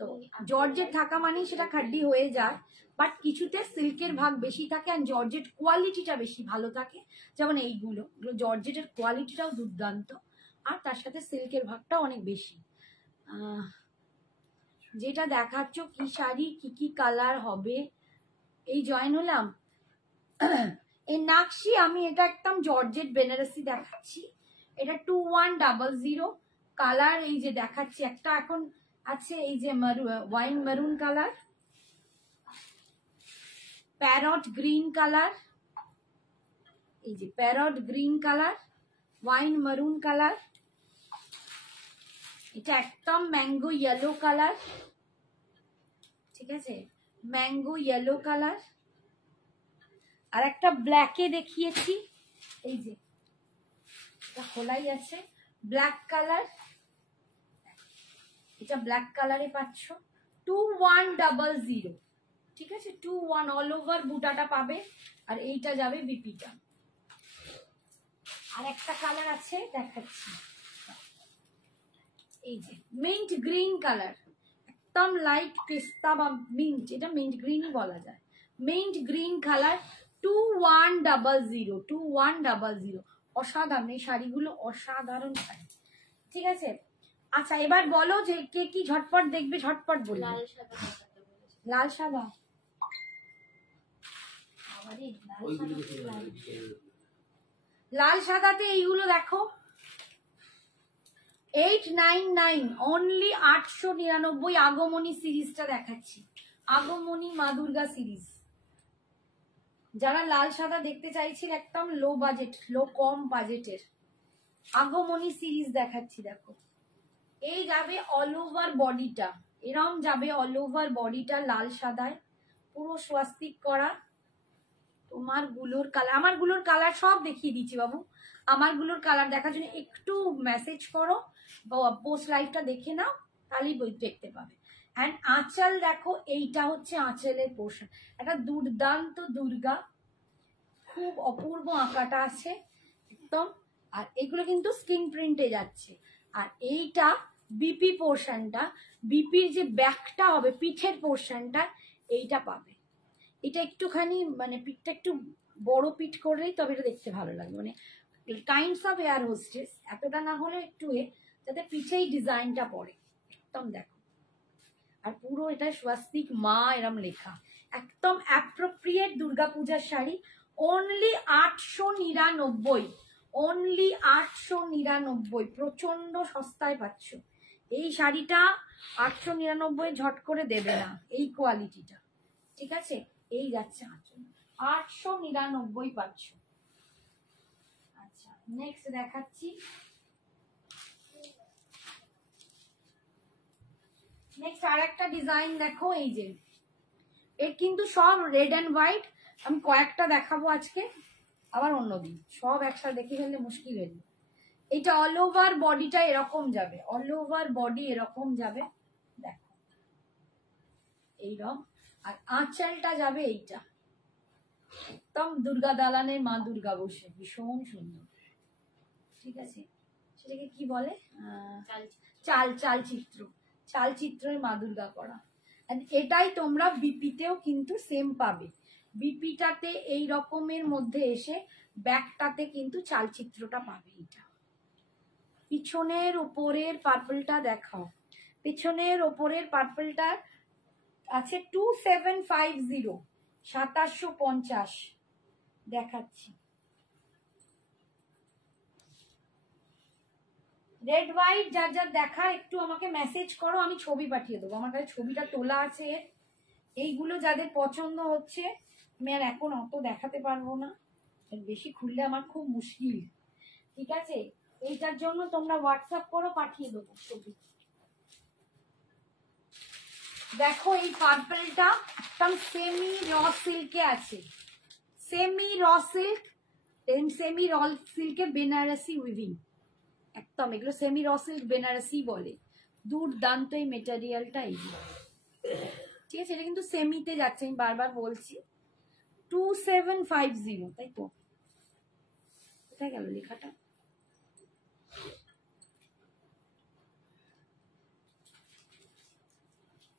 তো জর্জেট থাকা মানে সেটা খাড্ডি হয়ে যায়, বাট কিছুতে সিল্কের ভাগ বেশি থাকে আর জর্জেট কোয়ালিটিটা বেশি ভালো থাকে। যেমন এইগুলো জর্জেটের কোয়ালিটিটাও দুর্দান্ত, আর তার সাথে সিল্কের ভাগটাও অনেক বেশি। যেটা দেখাচ্ছ কি শাড়ি, কি কি কালার হবে, এই জয়েন হলাম। এই নাকশি আমি এটা একদম জর্জেট বেনারসি দেখাচ্ছি, এটা 2100 কালার। এই যে দেখাচ্ছি একটা এখন আছে, এই যে wine maroon colour, parrot green colour, এই যে parrot green colour, wine maroon colour, এটা একদম ম্যাঙ্গো ইয়েলো কালার, ঠিক আছে, ম্যাঙ্গো ইয়েলো কালার। আর একটা ব্ল্যাকে দেখিয়েছি, এই যে এটা খোলাই আছে, ব্ল্যাক কালার, এটা ব্ল্যাক কালারে পাচ্ছ 2100, ঠিক আছে, 21 অল ওভার বুটাটা পাবে, আর এইটা যাবে বিপিটা। আর একটা কালার আছে দেখাচ্ছি, এই যে মিন্ট গ্রিন কালার, একদম লাইট পেস্তা বা মিন্ট, এটা মিন্ট গ্রিনই বলা যায়, মিন্ট গ্রিন কালার 2100, অসাধারণ এই শাড়িগুলো, অসাধারণ শাড়ি, ঠিক আছে। আচ্ছা এবার বলো যে কে কি ঝটপট দেখবে, ঝটপট বলবে। লাল সাদা, লাল সাদাতে এইগুলো দেখো 899, অনলি 899। আগমনী সিরিজটা দেখাচ্ছি, আগমনী মা দুর্গা সিরিজ, যারা লাল সাদা দেখতে চাইছিল একদম লো বাজেট, কম বাজেটের, আগমনী সিরিজ দেখাচ্ছি। দেখো এই যাবে অল ওভার বডিটা, এরম যাবে অল ওভার বডিটা লাল সাদায়, পুরো স্বাস্তিক করা। তোমার গুলোর কালার, আমার গুলোর কালার সব দেখিয়ে দিচ্ছি বাবু, আমার গুলোর কালার দেখার জন্য একটু মেসেজ করো, পোস্ট লাইভটা দেখে নাও, তাহলেই বই দেখতে পাবে। অ্যান্ড আঁচল দেখো, এইটা হচ্ছে আঁচলের পোর্শন, একটা দুর্দান্ত দুর্গা, খুব অপূর্ব আঁকাটা আছে একদম, আর এগুলো কিন্তু স্ক্রিন প্রিন্টে যাচ্ছে। আর এইটা বিপি পোর্শনটা, বিপির যে ব্যাকটা হবে পিঠের পোর্শনটা, এইটা পাবে। এটা একটুখানি মানে পিঠটা একটু বড় পিঠ করলেই তবে এটা দেখতে ভালো লাগবে, মানে কাইন্ডস অফ এয়ার হোস্টেস, এতটা না হলে একটু যাতে পিঠেই ডিজাইনটা পড়ে, একদম দেখো। আর পুরো এটা স্বাস্তিক মা এরম লেখা, একদম অ্যাপ্রোপ্রিয়েট দুর্গাপূজার শাড়ি, অনলি 899, অনলি 899, প্রচন্ড সস্তায় পাচ্ছ এই শাড়িটা। 899 ঝট করে দেবে না এই কোয়ালিটিটা, ঠিক আছে। এই যাচ্ছে 899 পাচ্ছ। আচ্ছা নেক্সট দেখাচ্ছি, নেক্সট আর একটা ডিজাইন দেখো, এই যে এর কিন্তু সব রেড অ্যান্ড হোয়াইট, আমি কয়েকটা দেখাবো আজকে, আবার অন্যদিন সব একসাথে দেখে ফেললে মুশকিল হয়ে যাবে। এটা অল ওভার বডিটা এরকম যাবে, অল ওভার বডি এরকম যাবে, দেখো এইরকম। আর আঁচলটা যাবে এইটা, একদম দুর্গা দালানে মা দুর্গা বসে, ভীষণ সুন্দর, ঠিক আছে। সেটাকে কি বলে, চালচিত্র, চালচিত্রের মা দুর্গা করা। এটাই তোমরা বিপিতেও কিন্তু সেম পাবে, বিপিটাতে এই রকমের মধ্যে এসে ব্যাকটাতে কিন্তু চালচিত্রটা পাবে। এটা পিছনের ওপরের পার্পলটা দেখাও, পিছনের ওপরের পার্পলটা আছে 2750, 2750, দেখাচ্ছি। রেড হোয়াইট যার যার দেখা একটু আমাকে মেসেজ করো, আমি ছবি পাঠিয়ে দেবো। আমার কাছে ছবিটা তোলা আছে। এইগুলো যাদের পছন্দ হচ্ছে, আমি আর এখন অত দেখাতে পারবো না, বেশি খুললে আমার খুব মুশকিল। ঠিক আছে, এইটার জন্য তোমরা হোয়াটসঅ্যাপ করো, পাঠিয়ে দেবো ছবি। দেখো এই পার্পলটা একদম সেমি র সিল্কে আছে, সেমি র সিল্ক, সেমি র সিল্কে বেনারসি উইভিং, একদম এগুলো সেমি র সিল্ক বেনারসি বলে। দুর্দান্ত এই মেটেরিয়ালটা, এইগুলো ঠিক আছে। এটা কিন্তু সেমিতে যাচ্ছে, আমি বারবার বলছি। 2750, তাই তো? কোথায় গেল লেখাটা?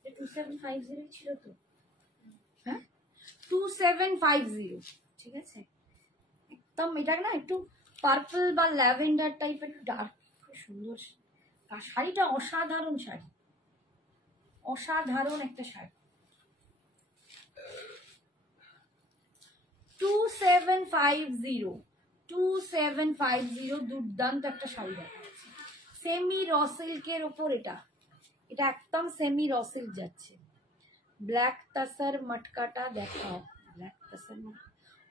এটা 2750 ছিল তো, হ্যাঁ 2750, ঠিক আছে। একদম এটা না একটু পার্পল বা ল্যাভেন্ডার টাইপের, একটু ডার্ক, খুব সুন্দর। আর শাড়িটা অসাধারণ শাড়ি, অসাধারণ একটা শাড়ি। 2750 দুর্দান্ত একটা শাড়ি দেখাচ্ছে, সেমি র সিল্কের ওপর। এটা এটা একদম সেমি র সিল্ক যাচ্ছে। ব্ল্যাক তাসার মটকাটা দেখাও, ব্ল্যাক তাসার,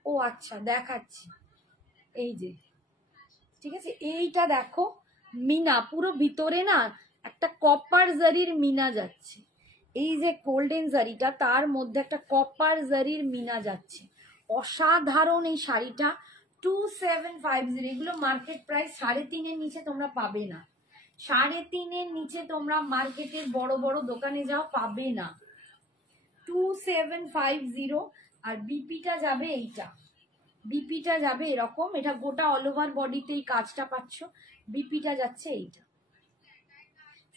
ও আচ্ছা দেখাচ্ছি। এই যে, ঠিক আছে, এইটা দেখো মিনা, পুরো ভিতরে না একটা কপার জারির মিনা যাচ্ছে। এই যে গোল্ডেন জারিটা, তার মধ্যে একটা কপার জারির মিনা যাচ্ছে, অসাধারণ এই শাড়িটা। 2750, এগুলো মার্কেট প্রাইস 3.5-এর নিচে তোমরা পাবে না। 3.5-এর নিচে তোমরা মার্কেটের বড় বড় দোকানে যাও, পাবে না। 2750। আর বিপিটা যাবে এইটা, বিপিটা যাবে এরকম, এটা গোটা অল ওভার বডিতে এই কাজটা পাচ্ছ। বিপিটা যাচ্ছে এইটা,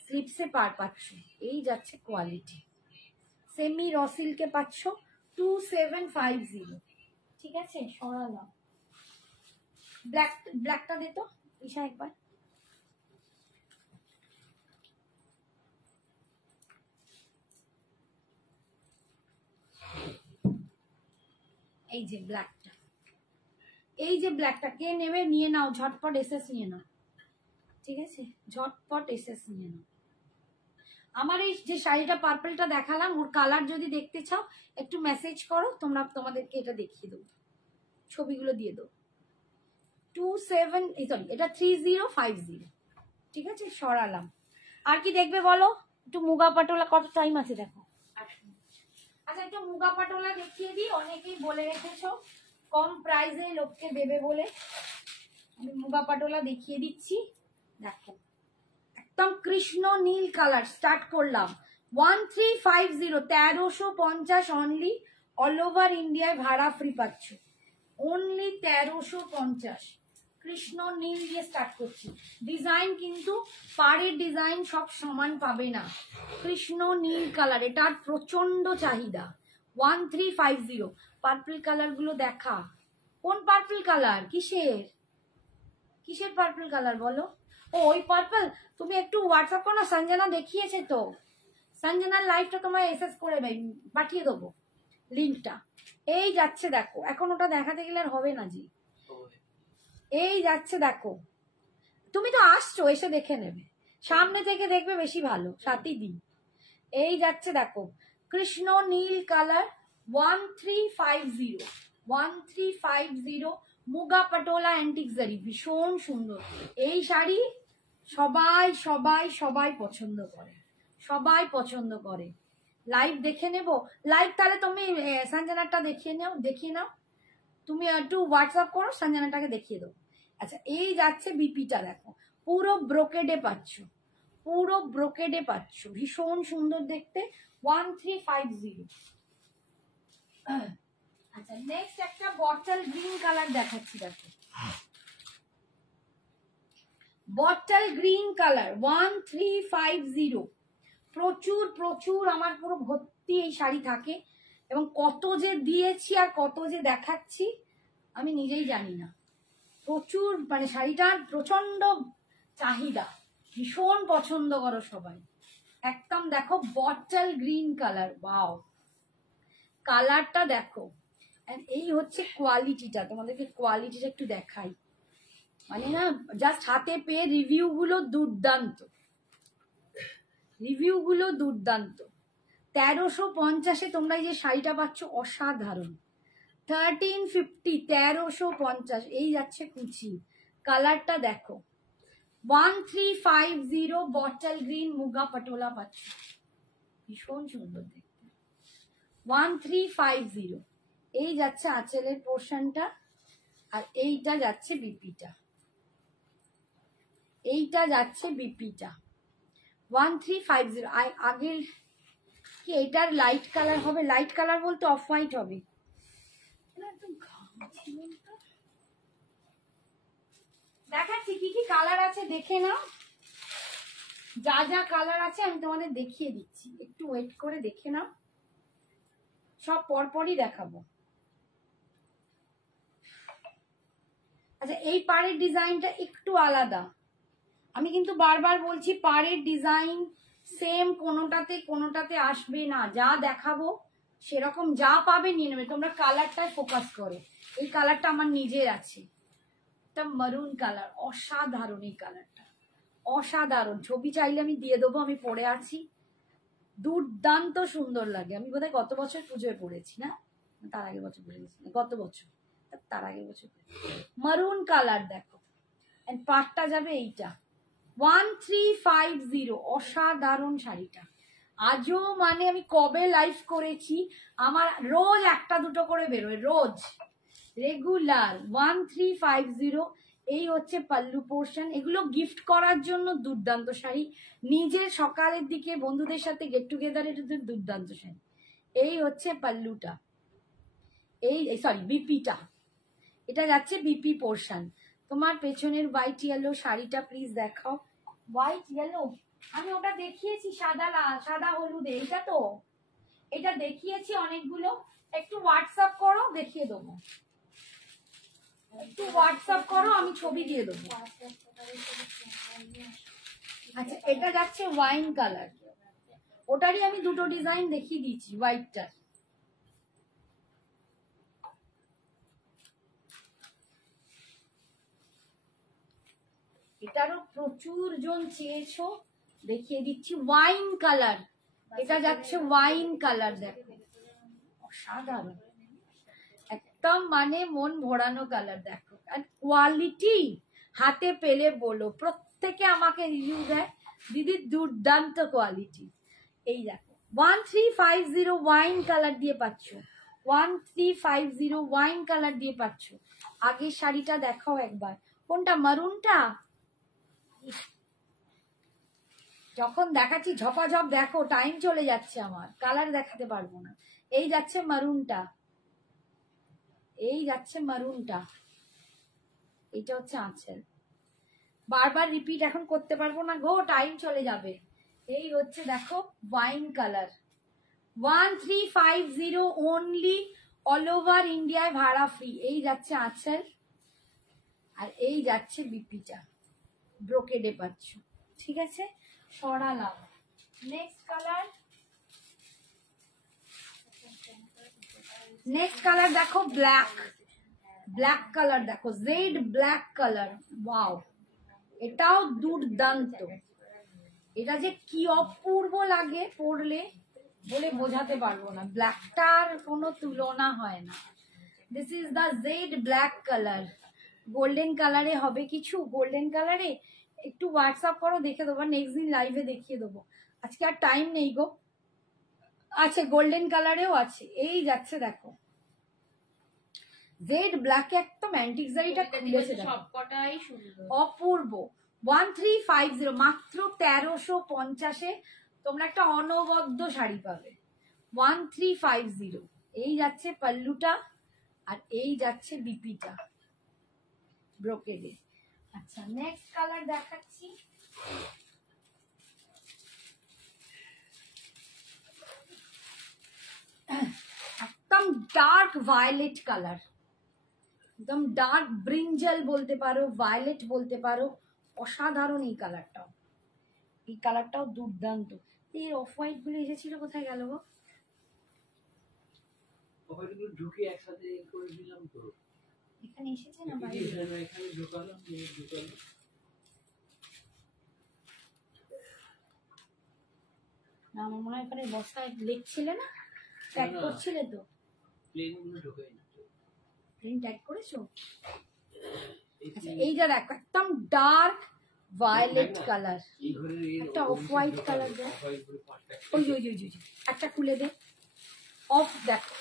স্লিপসে পার পাচ্ছ, এই যাচ্ছে কোয়ালিটি। সেমি র সিল্কে পাচ্ছ 2750, ঠিক আছে। সরালাম। ব্ল্যাকটা দে তো ঈশা একবার। এই যে ব্ল্যাকটা, এই যে ব্ল্যাকটা কে নেবে নিয়ে নাও, ঝটপট এসএস নিয়ে নাও, ঠিক আছে, ঝটপট এসএস নিয়ে নাও। আমার এই যে শাড়িটা পার্পলটা দেখালাম, ওর কালার যদি দেখতে চাও একটু মেসেজ করো, তোমরা তোমাদেরকে এটা দেখিয়ে দেবো, ছবিগুলো দিয়ে দেবো। 3050, ঠিক আছে। সরালাম। আর কি দেখবে বলো? একটু মুগা পাটোলা, কত টাইম আছে দেখো। আচ্ছা একটু মুগা পাটোলা দেখিয়ে দিই, অনেকেই বলে রেখেছো কম প্রাইসে লোককে দেবে বলে, আমি মুগা পাটোলা দেখিয়ে দিচ্ছি। দেখো একদম কৃষ্ণ নীল কালার, স্টার্ট করলাম 1350, 1350 অনলি, অল ওভার ইন্ডিয়ায় ভাড়া ফ্রি পাচ্ছ, অনলি 1350। কৃষ্ণ নীল দিয়ে স্টার্ট করছি। ডিজাইন কিন্তু পাড়ের ডিজাইন সব সমান পাবে না, কৃষ্ণ নীল কালার, এটার প্রচন্ড চাহিদা। 1350। পার্পল কালার গুলো দেখা, কোন পার্পল কালার, কিসের কিসের পার্পল কালার বলো? ও ওই পার্পল, তুমি একটু হোয়াটসঅ্যাপ করো না, সঞ্জনা দেখিয়েছে তো, সঞ্জনার লাইভটা তোমায় এসএস করে পাঠিয়ে দেবো লিঙ্কটা। এই যাচ্ছে দেখো, এখন ওটা দেখাতে গেলে আর হবে না জি, এই যাচ্ছে দেখো। তুমি তো আসছো, এসে দেখে নেবে, সামনে থেকে দেখবে বেশি ভালো, সাথী দিন। এই যাচ্ছে দেখো কৃষ্ণ নীল কালার 1350, 1350 মুগা পাটোলা অ্যান্টিক জারি, ভীষণ সুন্দর এই শাড়ি। সবাই সবাই সবাই পছন্দ করে, সবাই পছন্দ করে। লাইভ দেখে নেব, লাইভ তাহলে তুমি সঞ্জনাটা দেখিয়ে নাও, তুমি একটু হোয়াটসঅ্যাপ করো, সঞ্জনাটাকে দেখিয়ে দেবো। আচ্ছা এই যাচ্ছে বিপিটা দেখো, পুরো ব্রোকেডে পাচ্ছ, পুরো ব্রোকেডে পাচ্ছ, ভীষণ সুন্দর দেখতে, 1350। আচ্ছা নেক্সট একটা বটল গ্রিন কালার দেখাচ্ছি, দেখো বটল গ্রিন কালার 1350। প্রচুর প্রচুর আমার পুরো ভর্তি এই শাড়ি থাকে, এবং কত যে দিয়েছি আর কত যে দেখাচ্ছি আমি নিজেই জানি না। প্রচুর মানে শাড়িটার প্রচন্ড চাহিদা, ভীষণ পছন্দ করো সবাই। একদম দেখো বটল গ্রিন কালার, ওয়াও কালারটা দেখো, And এই হচ্ছে কোয়ালিটিটা, তোমাদেরকে কোয়ালিটিটা একটু দেখাই, মানে না জাস্ট হাতে পেয়ে রিভিউগুলো দুর্দান্ত, রিভিউগুলো দুর্দান্ত। 1350-এ তোমরা এই যে শাড়িটা পাচ্ছ অসাধারণ। 1350, 1350, এই যাচ্ছে কুচি। কালারটা দেখো, 1350 বটল গ্রিন মুগা পটোলা পাচ্ছ, ভীষণ সুন্দর দেখতে। 1350, এই যাচ্ছে আঁচলের পোর্শনটা, আর এইটা যাচ্ছে বিপিটা, এইটা যাচ্ছে বিপিটা। 1350। আগের কি এটার লাইট কালার হবে, লাইট কালার বলতে অফ হোয়াইট হবে। দেখাচ্ছি কি কি কালার আছে দেখে নাও, যা যা কালার আছে আমি তোমাদের দেখিয়ে দিচ্ছি, একটু ওয়েট করে দেখে নাও, সব পরপরই দেখাবো। আচ্ছা, এই পাড়ের ডিজাইনটা একটু আলাদা, আমি কিন্তু বারবার বলছি পাড়ের ডিজাইন সেম কোনোটাতে আসবে না, যা দেখাবো সেরকম যা পাবে নিয়ে নেবে, তোমরা কালারটায় ফোকাস করো। এই কালারটা আমার নিজের আছে, একটা মারুন কালার, অসাধারণ এই কালারটা, অসাধারণ। ছবি চাইলে আমি দিয়ে দেবো, আমি পরে আছি, দুর্দান্ত সুন্দর লাগে। আমি বোধহয় গত বছর পুজোয় পড়েছি, না তার আগের বছর পড়ে গেছি, গত বছর, তার আগের বছর। মারুন কালার দেখো, পাটটা যাবে এইটা 1350, অসাধারণ শাড়িটা। আজও মানে আমি কবে লাইভ করেছি, আমার রোজ একটা দুটো করে বেরোয়, রোজ রেগুলার। 1350, এই হচ্ছে পাল্লু পোর্শন। এগুলো গিফট করার জন্য দুর্দান্ত শাড়ি, নিজের সকালের দিকে বন্ধুদের সাথে গেট টুগেদারের দুর্দান্ত শাড়ি। এই হচ্ছে পাল্লুটা, এই সরি বিপিটা, এটা যাচ্ছে বিপি পোর্শন। তোমার পেছনের হোয়াইট ইয়েলো শাড়িটা প্লিজ দেখাও, হোয়াইট ইয়েলো, আমি ওটা দেখিয়েছি সাদা সাদা হলুদে, এটা তো এটা দেখিয়েছি অনেকগুলো, একটু হোয়াটসঅ্যাপ করো দেখিয়ে দেবো, একটু হোয়াটসঅ্যাপ করো আমি ছবি দিয়ে দেবো। আচ্ছা, এটা যাচ্ছে ওয়াইন কালার, ওটারই আমি দুটো ডিজাইন দেখিয়ে দিয়েছি হোয়াইটটার। এটারও প্রচুর জন চেয়েছো, দেখিয়ে দিচ্ছি ওয়াইন কালার, এটা যাচ্ছে ওয়াইন কালার, দেখো অসাধারণ, একদম মানে মন ভরানো কালার দেখো। আর কোয়ালিটি হাতে পেলে বলো, প্রত্যেকে আমাকে রিভিউ দেয় দিদি দুর্দান্ত কোয়ালিটি। এই দেখো 1350 ওয়াইন কালার দিয়ে পাচ্ছ, 1350 ওয়াইন কালার দিয়ে পাচ্ছ। আগের শাড়িটা দেখাও একবার, কোনটা, মারুনটা? যখন দেখাচ্ছি ঝপাঝপ দেখো, টাইম চলে যাচ্ছে আমার, কালার দেখাতে পারবো না। এই যাচ্ছে মারুনটা, এই যাচ্ছে মারুনটা, এইটা হচ্ছে আঁচল। বারবার রিপিট এখন করতে পারবো না গো, টাইম চলে যাবে। এই হচ্ছে দেখো wine colour, 1350 only, all over ইন্ডিয়ায় ভাড়া ফ্রি। এই যাচ্ছে আঁচল, আর এই যাচ্ছে বিপিটা, ব্রোকেডে পাচ্ছ, ঠিক আছে, সরালাম। নেক্সট কালার, নেক্সট কালার দেখো ব্ল্যাক, ব্ল্যাক কালার দেখো, জেড ব্ল্যাক কালার, ওয়াও, এটাও দুর্দান্ত। এটা যে কি অপূর্ব লাগে পরলে বলে বোঝাতে পারবো না, ব্ল্যাকটার কোনো তুলনা হয় না। This is the jet black colour, golden কালারে হবে কিছু, গোল্ডেন কালারে একটু হোয়াটসঅ্যাপ করো দেখে দেবো, নেক্সট দিন লাইভে দেখিয়ে দেবো, আজকে আর টাইম নেই গো। আছে গোল্ডেন কালারেও আছে, এই যাচ্ছে দেখো জেড ব্ল্যাকে একদম অ্যান্টিক জারিটা খুলেছে, সবকটাই সুন্দর, অপূর্ব। 1350, মাত্র 1350-এ তোমরা একটা অনবদ্য শাড়ি পাবে। 1350, এই যাচ্ছে পাল্লুটা, আর এই যাচ্ছে বিপিটা ব্রোকেডে। আচ্ছা, নেক্সট কালার দেখাচ্ছি, একদম ডার্ক ভায়োলেট কালার, একদম ডার্ক ব্রিঞ্জাল বলতে পারো, ভায়োলেট বলতে পারো, অসাধারণ এই কালারটাও, এই কালারটাও দুর্দান্ত। এই অফ হোয়াইট গুলো এসেছিল, কোথায় গেল গো? ওখানে ঢুকে একসাথে করে দিলাম তো। এখানে এসেছে না বাইরে? এখানে ঢুকালাম, ঢুকালাম। না আমার মনে হয় এখানে বস্তায় লিখছিলে না, ট্যাগ না। করছিলে তো। প্লেনগুলো ঢুকাই না। প্লেন ট্যাগ করেছো? এই আচ্ছা এইটা দেখো একদম ডার্ক ভায়োলেট কালার, এই ঘরের একটা অফ হোয়াইট কালার দে। ওই ওই ওই ওই একটা খুলে দে। অফ দেখো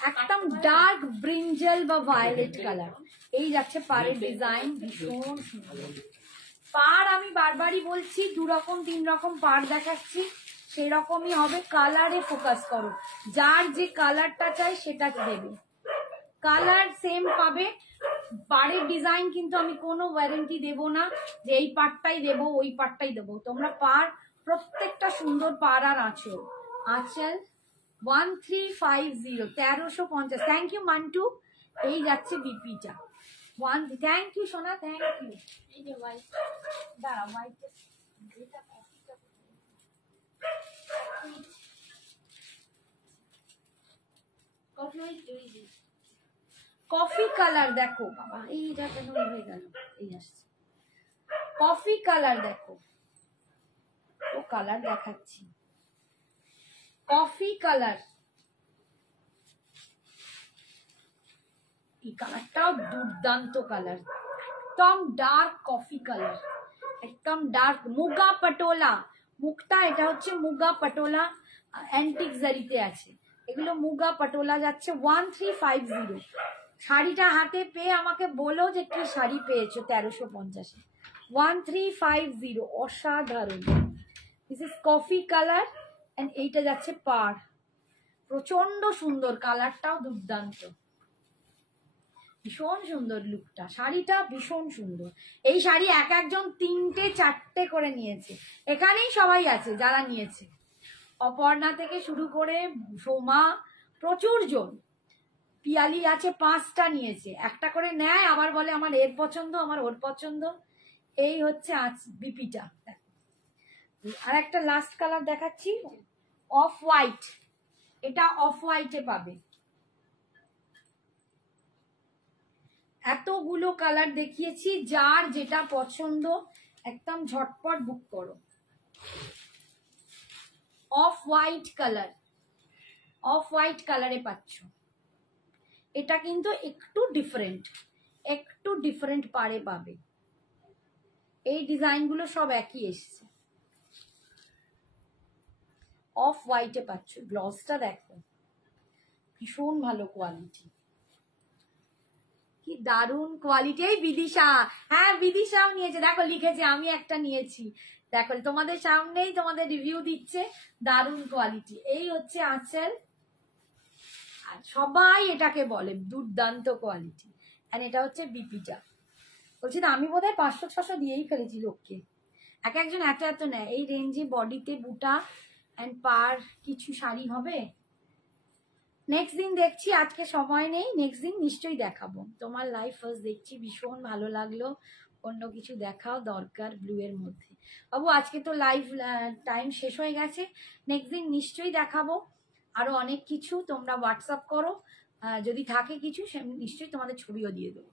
একদম ডার্ক ব্রিঞ্জাল বা ভায়োলেট কালার। এই যাচ্ছে পাড়ের ডিজাইন, ভীষণ সুন্দর পাড়। আমি বারবারই বলছি 2 রকম 3 রকম পাড় দেখাচ্ছি, সেই রকমই হবে। কালারে ফোকাস করো, যার যে কালারটা চাই সেটা দেবে, কালার সেম পাবে। পাড়ের ডিজাইন কিন্তু আমি কোনো ওয়ারেন্টি দেব না যে এই পাড়টাই দেবো ওই পাড়টাই দেবো। তোমরা পাড় প্রত্যেকটা সুন্দর পাড় আর আঁচল। আঁচল 1350 1350। Thank you Mantu. এই যাচ্ছে বিপিটা থ্যাংক ইউ সোনা, থ্যাংক ইউ। এই যে হোয়াইট, দাঁড়া হোয়াইট কফি কালার দেখো বাবা, এইটা কেন হয়ে গেল, এই আসছে কফি কালার দেখো। ও কালার দেখাচ্ছি, কফি কালার। এই কালারটাও দুর্দান্ত কালার, একদম ডার্ক কফি কালার, একদম ডার্ক মুগা পটোলা। মুখটা এটা হচ্ছে মুগা পটোলা, অ্যান্টিক জারিতে আছে এগুলো। মুগা পটোলা যাচ্ছে 1350। শাড়িটা হাতে পেয়ে আমাকে বলো যে কি শাড়ি পেয়েছো 1350। 1350 অসাধারণ। This is coffee colour and এইটা যাচ্ছে পাড়, প্রচন্ড সুন্দর, কালারটাও দুর্দান্ত, ভীষণ সুন্দর লুকটা। শাড়িটা ভীষণ সুন্দর। এই শাড়ি এক একজন 3টে 4টে করে নিয়েছে, এখানেই সবাই আছে যারা নিয়েছে, অপর্ণা থেকে শুরু করে সোমা, প্রচুর জন। পিয়ালি আছে 5টা নিয়েছে, একটা করে নেয় আবার বলে আমার এর পছন্দ আমার ওর পছন্দ। এই হচ্ছে বিপিটা। আর একটা লাস্ট কালার দেখাচ্ছি, অফ হোয়াইট। এটা অফ হোয়াইটে পাবে। এতগুলো কালার দেখিয়েছি, যার যেটা পছন্দ একদম ঝটপট বুক করো। Off white colour, off white কালারে পাচ্ছ। এটা কিন্তু একটু ডিফারেন্ট পারে পাবে। এই ডিজাইনগুলো সব একই এসছে, অফ হোয়াইটে পাচ্ছ। গ্লসটা দেখো ভীষণ ভালো কোয়ালিটি, কি দারুণ কোয়ালিটি। এই বিদিশা, হ্যাঁ বিদিশাও নিয়েছে, দেখো লিখেছে আমি একটা নিয়েছি। দেখো তোমাদের সামনেই তোমাদের রিভিউ দিচ্ছে, দারুণ কোয়ালিটি। এই হচ্ছে আঁচল, আর সবাই এটাকে বলে দুর্দান্ত কোয়ালিটি। আর এটা হচ্ছে বিপিটা। বলছি না আমি বোধহয় 500-600 দিয়েই ফেলেছি লোককে, এক একজন এত এত নেয়। এই রেঞ্জে বডিতে বুটা অ্যান্ড পার কিছু শাড়ি হবে। নেক্সট দিন দেখছি, আজকে সময় নেই, নেক্সট দিন নিশ্চয়ই দেখাবো। তোমার লাইভ ফার্স্ট দেখছি, ভীষণ ভালো লাগলো। অন্য কিছু দেখাও দরকার ব্লু এর মধ্যে। বাবু আজকে তো লাইভ টাইম শেষ হয়ে গেছে, নেক্সট দিন নিশ্চয়ই দেখাবো আরো অনেক কিছু। তোমরা হোয়াটসঅ্যাপ করো, যদি থাকে কিছু সে নিশ্চয়ই তোমাদের ছবিও দিয়ে দেবো।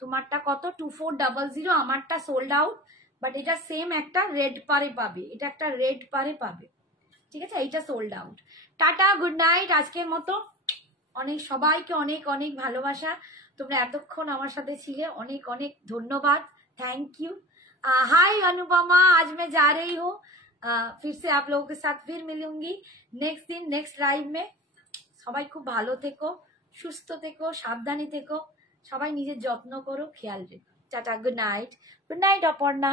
তোমারটা কত 2400, আমারটা সোল্ড আউট, বাট এটা সেম একটা রেড পারে পাবে, এটা একটা রেড পারে পাবে, ঠিক আছে? এইটা sold out. Tata, good night আজকের মতো। অনেক সবাইকে অনেক অনেক ভালোবাসা, তোমরা এতক্ষণ আমার সাথে ছিলে, অনেক অনেক ধন্যবাদ, थैंक यू। हाय अनुपमा, आज मैं जा रही हूँ, फिर से आप लोगों के साथ फिर मिलूंगी नेक्स्ट दिन नेक्स्ट लाइव में। সবাই খুব ভালো থেকো, সুস্থ থেকো, সাবধানে থেকো, সবাই নিজের যত্ন করো, খেয়াল রেখো। Tata, good night Aparna.